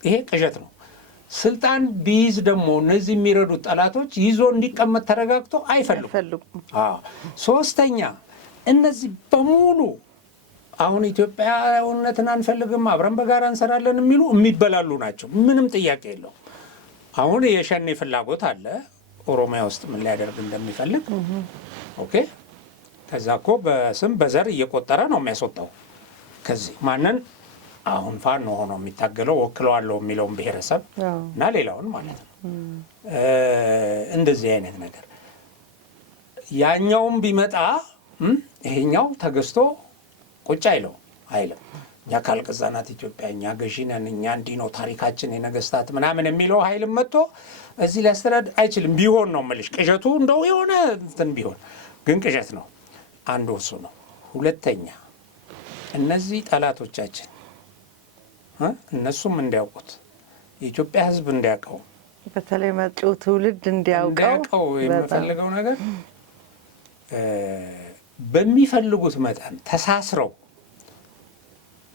ይሄ ቅዠት ነው። ስልጣን ቢይዝ ደግሞ እነዚህ የሚረዱት ጠላቶች ይዞ እንዲቀመጥ ተረጋግቶ አይፈልጉም። ሶስተኛ እነዚህ በሙሉ አሁን ኢትዮጵያዊነትን አንፈልግም አብረን በጋራ እንሰራለን የሚሉ የሚበላሉ ናቸው። ምንም ጥያቄ የለው። አሁን የሸኔ ፍላጎት አለ ኦሮሚያ ውስጥ ምን ሊያደርግ እንደሚፈልግ ኦኬ። ከዛ እኮ በስም በዘር እየቆጠረ ነው የሚያስወጣው። ከዚህ ማንን አሁን ፋኖ ሆኖ የሚታገለው ወክለዋለሁ የሚለውን ብሔረሰብ እና ሌላውን ማለት ነው። እንደዚህ አይነት ነገር ያኛውም ቢመጣ ይሄኛው ተገዝቶ ቁጭ አይልም። እኛ ካልቀዛናት ኢትዮጵያ እኛ ገዢ ነን፣ እኛ እንዲህ ነው ታሪካችን የነገስታት ምናምን የሚለው ኃይልም መጥቶ እዚህ ሊያስተዳድር አይችልም። ቢሆን ነው የምልሽ ቅዠቱ እንደው የሆነ እንትን ቢሆን ግን ቅዠት ነው። አንዱ እሱ ነው። ሁለተኛ እነዚህ ጠላቶቻችን እነሱም እንዲያውቁት የኢትዮጵያ ሕዝብ እንዲያውቀው በተለይ መጪው ትውልድ እንዲያውቀው የምፈልገው ነገር በሚፈልጉት መጠን ተሳስረው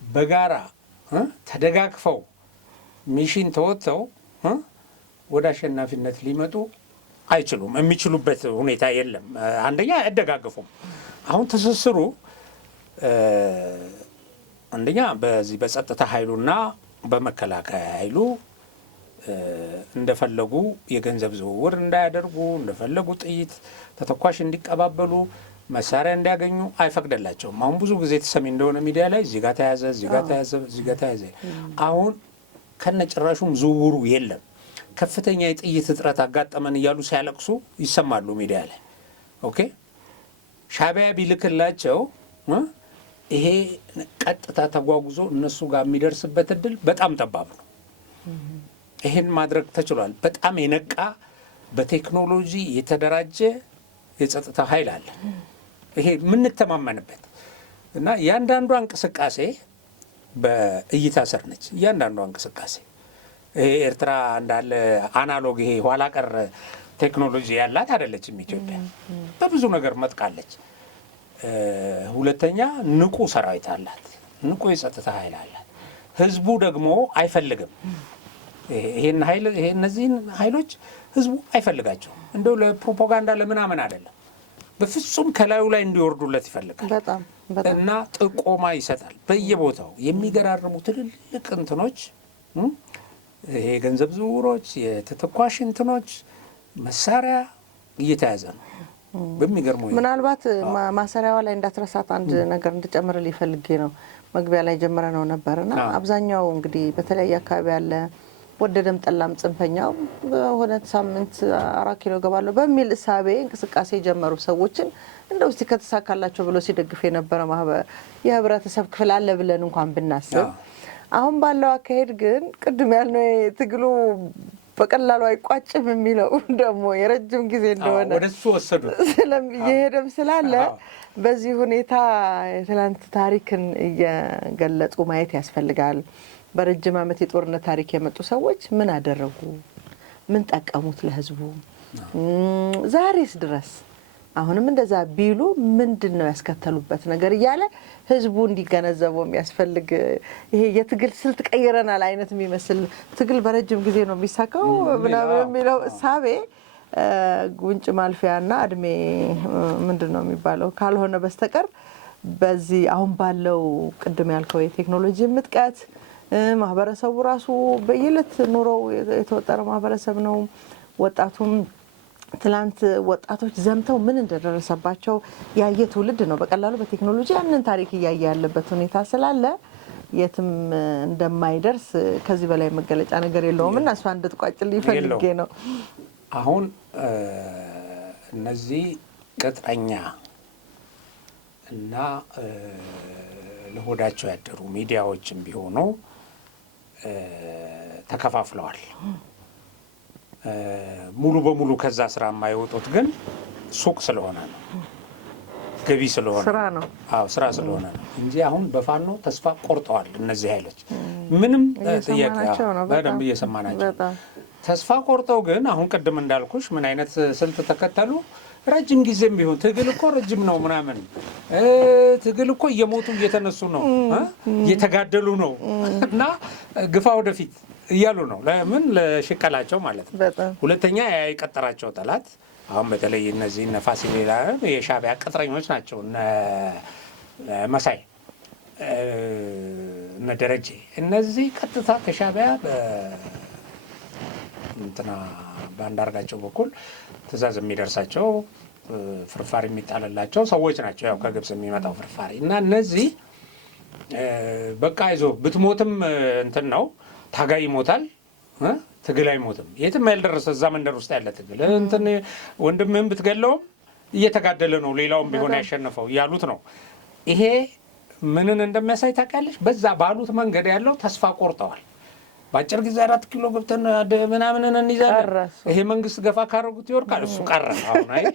በጋራ ተደጋግፈው ሚሽን ተወጥተው ወደ አሸናፊነት ሊመጡ አይችሉም። የሚችሉበት ሁኔታ የለም። አንደኛ አይደጋግፉም። አሁን ትስስሩ አንደኛ በዚህ በጸጥታ ኃይሉና በመከላከያ ኃይሉ እንደፈለጉ የገንዘብ ዝውውር እንዳያደርጉ፣ እንደፈለጉ ጥይት ተተኳሽ እንዲቀባበሉ፣ መሳሪያ እንዲያገኙ አይፈቅደላቸውም። አሁን ብዙ ጊዜ ተሰሚ እንደሆነ ሚዲያ ላይ እዚህ ጋር ተያዘ፣ እዚህ ጋር ተያዘ፣ እዚህ ጋር ተያዘ። አሁን ከነጭራሹም ዝውውሩ የለም። ከፍተኛ የጥይት እጥረት አጋጠመን እያሉ ሲያለቅሱ ይሰማሉ ሚዲያ ላይ። ኦኬ ሻዕቢያ ቢልክላቸው ይሄ ቀጥታ ተጓጉዞ እነሱ ጋር የሚደርስበት እድል በጣም ጠባብ ነው። ይሄን ማድረግ ተችሏል። በጣም የነቃ በቴክኖሎጂ የተደራጀ የጸጥታ ኃይል አለ። ይሄ የምንተማመንበት እና እያንዳንዷ እንቅስቃሴ በእይታ ስር ነች። እያንዳንዷ እንቅስቃሴ ይሄ ኤርትራ እንዳለ አናሎግ ይሄ ኋላ ቀር ቴክኖሎጂ ያላት አይደለችም። ኢትዮጵያ በብዙ ነገር መጥቃለች። ሁለተኛ ንቁ ሰራዊት አላት። ንቁ የጸጥታ ኃይል አላት። ህዝቡ ደግሞ አይፈልግም ይሄን ኃይል እነዚህን ኃይሎች ህዝቡ አይፈልጋቸውም። እንደው ለፕሮፓጋንዳ ለምናምን አይደለም። በፍጹም ከላዩ ላይ እንዲወርዱለት ይፈልጋል እና ጥቆማ ይሰጣል። በየቦታው የሚገራርሙ ትልልቅ እንትኖች ይሄ ገንዘብ ዝውውሮች፣ የተተኳሽ እንትኖች፣ መሳሪያ እየተያዘ ነው። በሚገርም ምናልባት ማሰሪያዋ ላይ እንዳትረሳት አንድ ነገር እንድጨምርልኝ ፈልጌ ነው። መግቢያ ላይ ጀምረ ነው ነበርና አብዛኛው እንግዲህ በተለያየ አካባቢ ያለ ወደደም ጠላም ጽንፈኛው በሆነ ሳምንት 4 ኪሎ ገባለሁ በሚል እሳቤ እንቅስቃሴ የጀመሩ ሰዎችን እንደው እስቲ ከተሳካላቸው ብሎ ሲደግፍ የነበረ የህብረተሰብ ክፍል አለ ብለን እንኳን ብናስብ አሁን ባለው አካሄድ ግን ቅድም ያልነው ትግሉ በቀላሉ አይቋጭም የሚለው ደግሞ የረጅም ጊዜ እንደሆነ ወደሱ ወሰዱ ስለሚሄድም ስላለ በዚህ ሁኔታ የትላንት ታሪክን እየገለጹ ማየት ያስፈልጋል። በረጅም ዓመት የጦርነት ታሪክ የመጡ ሰዎች ምን አደረጉ? ምን ጠቀሙት ለህዝቡ? ዛሬስ ድረስ አሁንም እንደዛ ቢሉ ምንድነው ያስከተሉበት ነገር እያለ ህዝቡ እንዲገነዘበው የሚያስፈልግ ይሄ የትግል ስልት ቀይረናል አይነት የሚመስል ትግል በረጅም ጊዜ ነው የሚሳካው ምናምን የሚለው እሳቤ ጉንጭ ማልፊያና እድሜ ምንድነው የሚባለው ካልሆነ በስተቀር በዚህ አሁን ባለው ቅድም ያልከው የቴክኖሎጂ ምጥቀት ማህበረሰቡ ራሱ በየለት ኑሮው የተወጠረ ማህበረሰብ ነው። ወጣቱም ትላንት ወጣቶች ዘምተው ምን እንደደረሰባቸው ያየ ትውልድ ነው። በቀላሉ በቴክኖሎጂ ያንን ታሪክ እያየ ያለበት ሁኔታ ስላለ የትም እንደማይደርስ ከዚህ በላይ መገለጫ ነገር የለውም እና እሷ እንድትቋጭልኝ ፈልጌ ነው። አሁን እነዚህ ቅጥረኛ እና ለሆዳቸው ያደሩ ሚዲያዎችም ቢሆኑ ተከፋፍለዋል። ሙሉ በሙሉ ከዛ ስራ የማይወጡት ግን ሱቅ ስለሆነ ነው፣ ገቢ ስለሆነ ስራ ነው። አዎ ስራ ስለሆነ ነው እንጂ አሁን በፋኖ ተስፋ ቆርጠዋል እነዚህ ኃይሎች። ምንም ጥያቄ በደንብ እየሰማናቸው ተስፋ ቆርጠው ግን አሁን ቅድም እንዳልኩሽ ምን አይነት ስልት ተከተሉ? ረጅም ጊዜም ቢሆን ትግል እኮ ረጅም ነው ምናምን፣ ትግል እኮ እየሞቱ እየተነሱ ነው፣ እየተጋደሉ ነው እና ግፋ ወደፊት እያሉ ነው። ለምን? ለሽቀላቸው ማለት ነው። ሁለተኛ የቀጠራቸው ጠላት አሁን በተለይ እነዚህ እነ ፋሲል የሻዕቢያ ቅጥረኞች ናቸው። እነ መሳይ እነ ደረጀ እነዚህ ቀጥታ ከሻዕቢያ እንትና በአንዳርጋቸው በኩል ትእዛዝ የሚደርሳቸው ፍርፋሪ የሚጣልላቸው ሰዎች ናቸው። ያው ከግብጽ የሚመጣው ፍርፋሪ እና እነዚህ በቃ ይዞ ብትሞትም እንትን ነው ታጋይ ይሞታል፣ ትግል አይሞትም። የትም ያልደረሰ እዛ መንደር ውስጥ ያለ ትግል እንትን ወንድምህን ብትገለውም እየተጋደለ ነው ሌላውም ቢሆን ያሸነፈው እያሉት ነው። ይሄ ምንን እንደሚያሳይ ታውቂያለሽ? በዛ ባሉት መንገድ ያለው ተስፋ ቆርጠዋል። በአጭር ጊዜ 4 ኪሎ ገብተን ምናምንን እንይዛለን፣ ይሄ መንግስት ገፋ ካረጉት ይወርቃል። እሱ ቀረ። አሁን አይ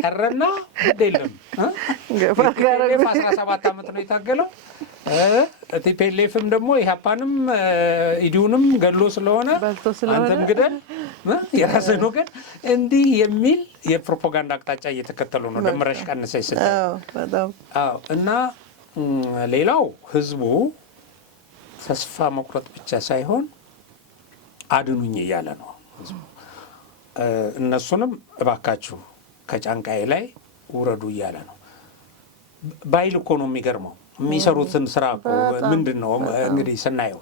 ቀረና ግድ የለም 17 ዓመት ነው የታገለው። ቲፒኤልኤፍም ደግሞ ኢህአፓንም ኢዲዩንም ገሎ ስለሆነ አንተም ግደል የራስህን ወገን እንዲህ የሚል የፕሮፓጋንዳ አቅጣጫ እየተከተሉ ነው። ደምረሽ ቀንሰሽ እና ሌላው ህዝቡ ተስፋ መቁረጥ ብቻ ሳይሆን አድኑኝ እያለ ነው ህዝቡ። እነሱንም እባካችሁ ከጫንቃዬ ላይ ውረዱ እያለ ነው። ባይል እኮ ነው የሚገርመው። የሚሰሩትን ስራ እኮ ምንድን ነው እንግዲህ ስናየው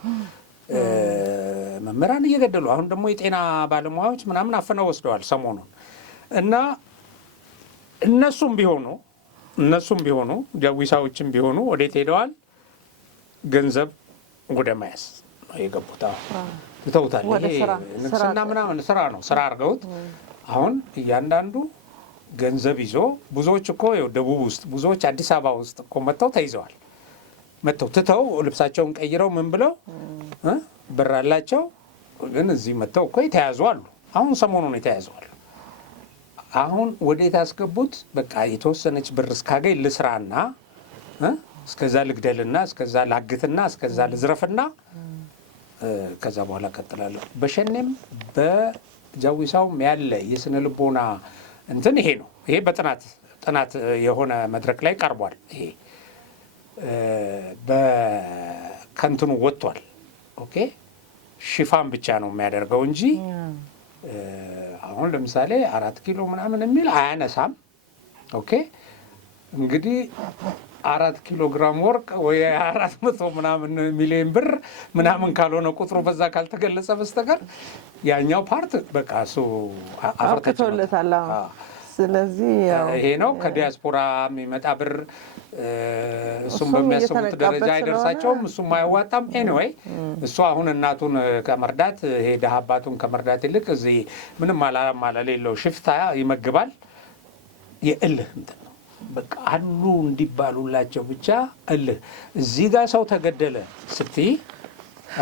መምህራን እየገደሉ አሁን ደግሞ የጤና ባለሙያዎች ምናምን አፍነው ወስደዋል ሰሞኑን እና እነሱም ቢሆኑ ጃዊሳዎችም ቢሆኑ ወዴት ሄደዋል? ገንዘብ ወደ መያዝ ነው የገቡት። ትተውታል። ይሄ ንግስና ምናምን ስራ ነው፣ ስራ አድርገውት አሁን እያንዳንዱ ገንዘብ ይዞ ብዙዎች እኮ ደቡብ ውስጥ ብዙዎች አዲስ አበባ ውስጥ እኮ መጥተው ተይዘዋል። መጥተው ትተው ልብሳቸውን ቀይረው ምን ብለው ብር አላቸው፣ ግን እዚህ መጥተው እኮ የተያዙ አሉ። አሁን ሰሞኑን የተያዙ አሉ። አሁን ወዴት ያስገቡት? በቃ የተወሰነች ብር እስካገኝ ልስራና እስከዛ ልግደልና እስከዛ ላግትና እስከዛ ልዝረፍና ከዛ በኋላ ቀጥላለሁ። በሸኔም በጃዊሳውም ያለ የስነ ልቦና እንትን ይሄ ነው። ይሄ በጥናት የሆነ መድረክ ላይ ቀርቧል። ይሄ በከንትኑ ወጥቷል። ኦኬ ሽፋን ብቻ ነው የሚያደርገው እንጂ አሁን ለምሳሌ 4 ኪሎ ምናምን የሚል አያነሳም። ኦኬ እንግዲህ 4 ኪሎ ግራም ወርቅ ወይ 400 ምናምን ሚሊዮን ብር ምናምን ካልሆነ ቁጥሩ በዛ ካልተገለጸ በስተቀር ያኛው ፓርት በቃ እሱ አፍርተውለታል። ስለዚህ ይሄ ነው ከዲያስፖራ የሚመጣ ብር እሱም በሚያስቡት ደረጃ አይደርሳቸውም፣ እሱም አያዋጣም። ኤኒዌይ እሱ አሁን እናቱን ከመርዳት ይሄ ደሃ አባቱን ከመርዳት ይልቅ እዚህ ምንም አላማ ለሌለው ሽፍታ ይመግባል። የእልህ እንትን ነው በቃ አሉ እንዲባሉላቸው ብቻ እልህ። እዚህ ጋር ሰው ተገደለ ስትይ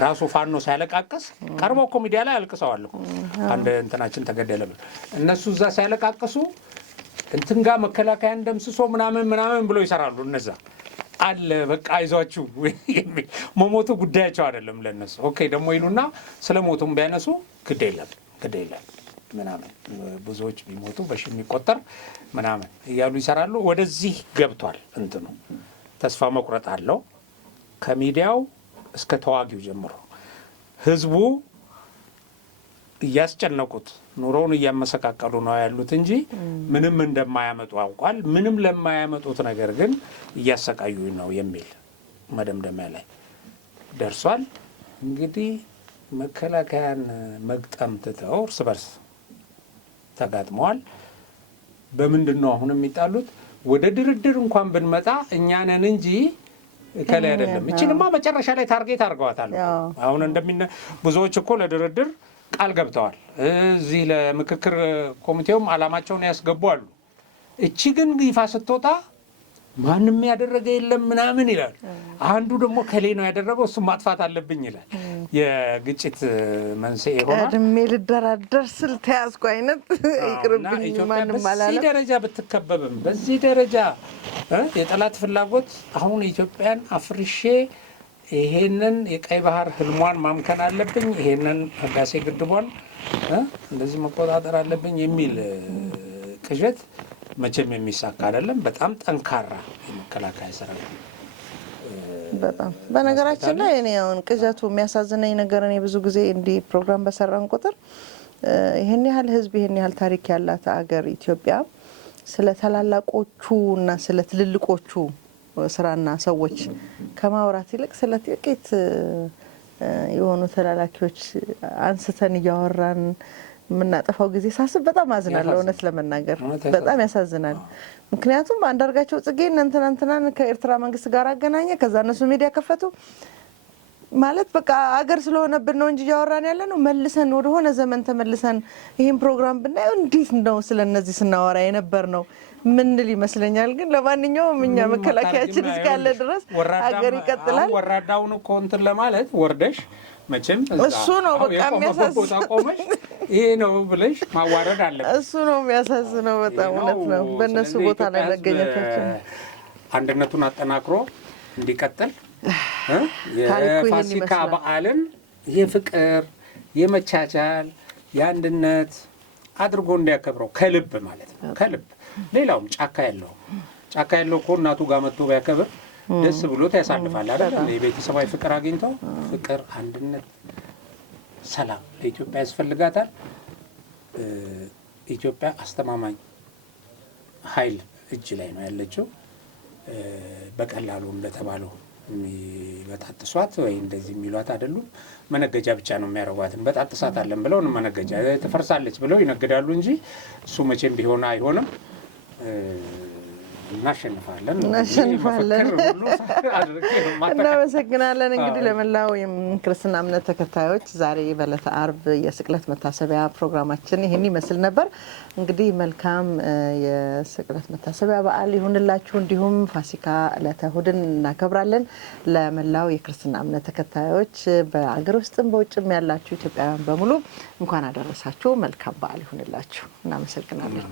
ራሱ ፋኖ ሲያለቃቅስ ቀርበው እኮ ሚዲያ ላይ አልቅሰዋል እኮ አንድ እንትናችን ተገደለ ብሎ እነሱ እዛ ሲያለቃቅሱ እንትን ጋር መከላከያን ደምስሶ ምናምን ብሎ ይሰራሉ። እነዛ አለ በቃ አይዟችሁ መሞቱ ጉዳያቸው አይደለም ለነሱ። ኦኬ ደግሞ ይሉና ስለ ሞቱም ቢያነሱ ግድ የለም ምናምን ብዙዎች ቢሞቱ በሺ የሚቆጠር ምናምን እያሉ ይሰራሉ። ወደዚህ ገብቷል እንትኑ። ተስፋ መቁረጥ አለው ከሚዲያው እስከ ተዋጊው ጀምሮ ህዝቡ እያስጨነቁት ኑሮውን እያመሰቃቀሉ ነው ያሉት እንጂ ምንም እንደማያመጡ አውቋል። ምንም ለማያመጡት ነገር ግን እያሰቃዩ ነው የሚል መደምደሚያ ላይ ደርሷል። እንግዲህ መከላከያን መግጠም ትተው እርስ በርስ ተጋጥመዋል። በምንድነው አሁን የሚጣሉት? ወደ ድርድር እንኳን ብንመጣ እኛ ነን እንጂ ከላይ አይደለም። እቺንማ መጨረሻ ላይ ታርጌት አድርገዋታል። አሁን ብዙዎች እኮ ለድርድር ቃል ገብተዋል። እዚህ ለምክክር ኮሚቴውም አላማቸውን ያስገቡ አሉ። እቺ ግን ይፋ ስትወጣ ማንም ያደረገ የለም ምናምን ይላል። አንዱ ደግሞ ከሌ ነው ያደረገው እሱ ማጥፋት አለብኝ ይላል። የግጭት መንስኤ ሆኗል። እድሜ ልደራደር ስል ተያዝኩ አይነት ይቅርብኝ ማንም አላለም። በዚህ ደረጃ ብትከበብም በዚህ ደረጃ የጠላት ፍላጎት አሁን ኢትዮጵያን አፍርሼ ይሄንን የቀይ ባህር ህልሟን ማምከን አለብኝ፣ ይሄንን ህዳሴ ግድቧን እንደዚህ መቆጣጠር አለብኝ የሚል ቅዠት መቼም የሚሳካ አይደለም። በጣም ጠንካራ የመከላከያ ሰራዊት በጣም በነገራችን ላይ እኔ አሁን ቅዠቱ የሚያሳዝነኝ ነገር እኔ ብዙ ጊዜ እንዲህ ፕሮግራም በሰራን ቁጥር ይሄን ያህል ህዝብ ይሄን ያህል ታሪክ ያላት አገር ኢትዮጵያ ስለ ታላላቆቹ እና ስለ ትልልቆቹ ስራና ሰዎች ከማውራት ይልቅ ስለ ጥቂት የሆኑ ተላላኪዎች አንስተን እያወራን የምናጠፋው ጊዜ ሳስብ በጣም አዝናለሁ። እውነት ለመናገር በጣም ያሳዝናል። ምክንያቱም አንዳርጋቸው ጽጌ እንትናን ከኤርትራ መንግስት ጋር አገናኘ፣ ከዛ እነሱ ሚዲያ ከፈቱ ማለት በቃ አገር ስለሆነብን ነው እንጂ እያወራን ያለ ነው። መልሰን ወደ ሆነ ዘመን ተመልሰን ይህን ፕሮግራም ብናየው እንዴት ነው ስለነዚህ ስናወራ የነበር ነው ምንል ይመስለኛል። ግን ለማንኛውም እኛ መከላከያችን እስካለ ድረስ አገር ይቀጥላል። ወራዳውን እኮ እንትን ለማለት ወርደሽ መቼም እሱ ነው በቃ የሚያሳዝነው። ይሄ ነው ብለሽ ማዋረድ አለበት። እሱ ነው የሚያሳዝነው። በጣም እውነት ነው። በእነሱ ቦታ ላይ መገኘታችን አንድነቱን አጠናክሮ እንዲቀጥል የፋሲካ በዓልን የፍቅር፣ የመቻቻል፣ የአንድነት አድርጎ እንዲያከብረው ከልብ ማለት ነው። ከልብ ሌላውም ጫካ ያለው እኮ እናቱ ጋር መጥቶ ቢያከብር ደስ ብሎት ያሳልፋል አይደል? የቤተሰባዊ ፍቅር አግኝቶ ፍቅር፣ አንድነት፣ ሰላም ለኢትዮጵያ ያስፈልጋታል። ኢትዮጵያ አስተማማኝ ኃይል እጅ ላይ ነው ያለችው። በቀላሉ እንደተባለው የሚበጣጥሷት ወይ እንደዚህ የሚሏት አይደሉም። መነገጃ ብቻ ነው የሚያደርጓትን። በጣጥሳታለን ብለው መነገጃ ትፈርሳለች ብለው ይነግዳሉ እንጂ እሱ መቼም ቢሆን አይሆንም። እናሸንፋለን። እናመሰግናለን። እንግዲህ ለመላው የክርስትና እምነት ተከታዮች ዛሬ በዕለተ አርብ የስቅለት መታሰቢያ ፕሮግራማችን ይህን ይመስል ነበር። እንግዲህ መልካም የስቅለት መታሰቢያ በዓል ይሁንላችሁ። እንዲሁም ፋሲካ ዕለተ እሁድን እናከብራለን። ለመላው የክርስትና እምነት ተከታዮች በአገር ውስጥም በውጭም ያላችሁ ኢትዮጵያውያን በሙሉ እንኳን አደረሳችሁ። መልካም በዓል ይሁንላችሁ። እናመሰግናለን።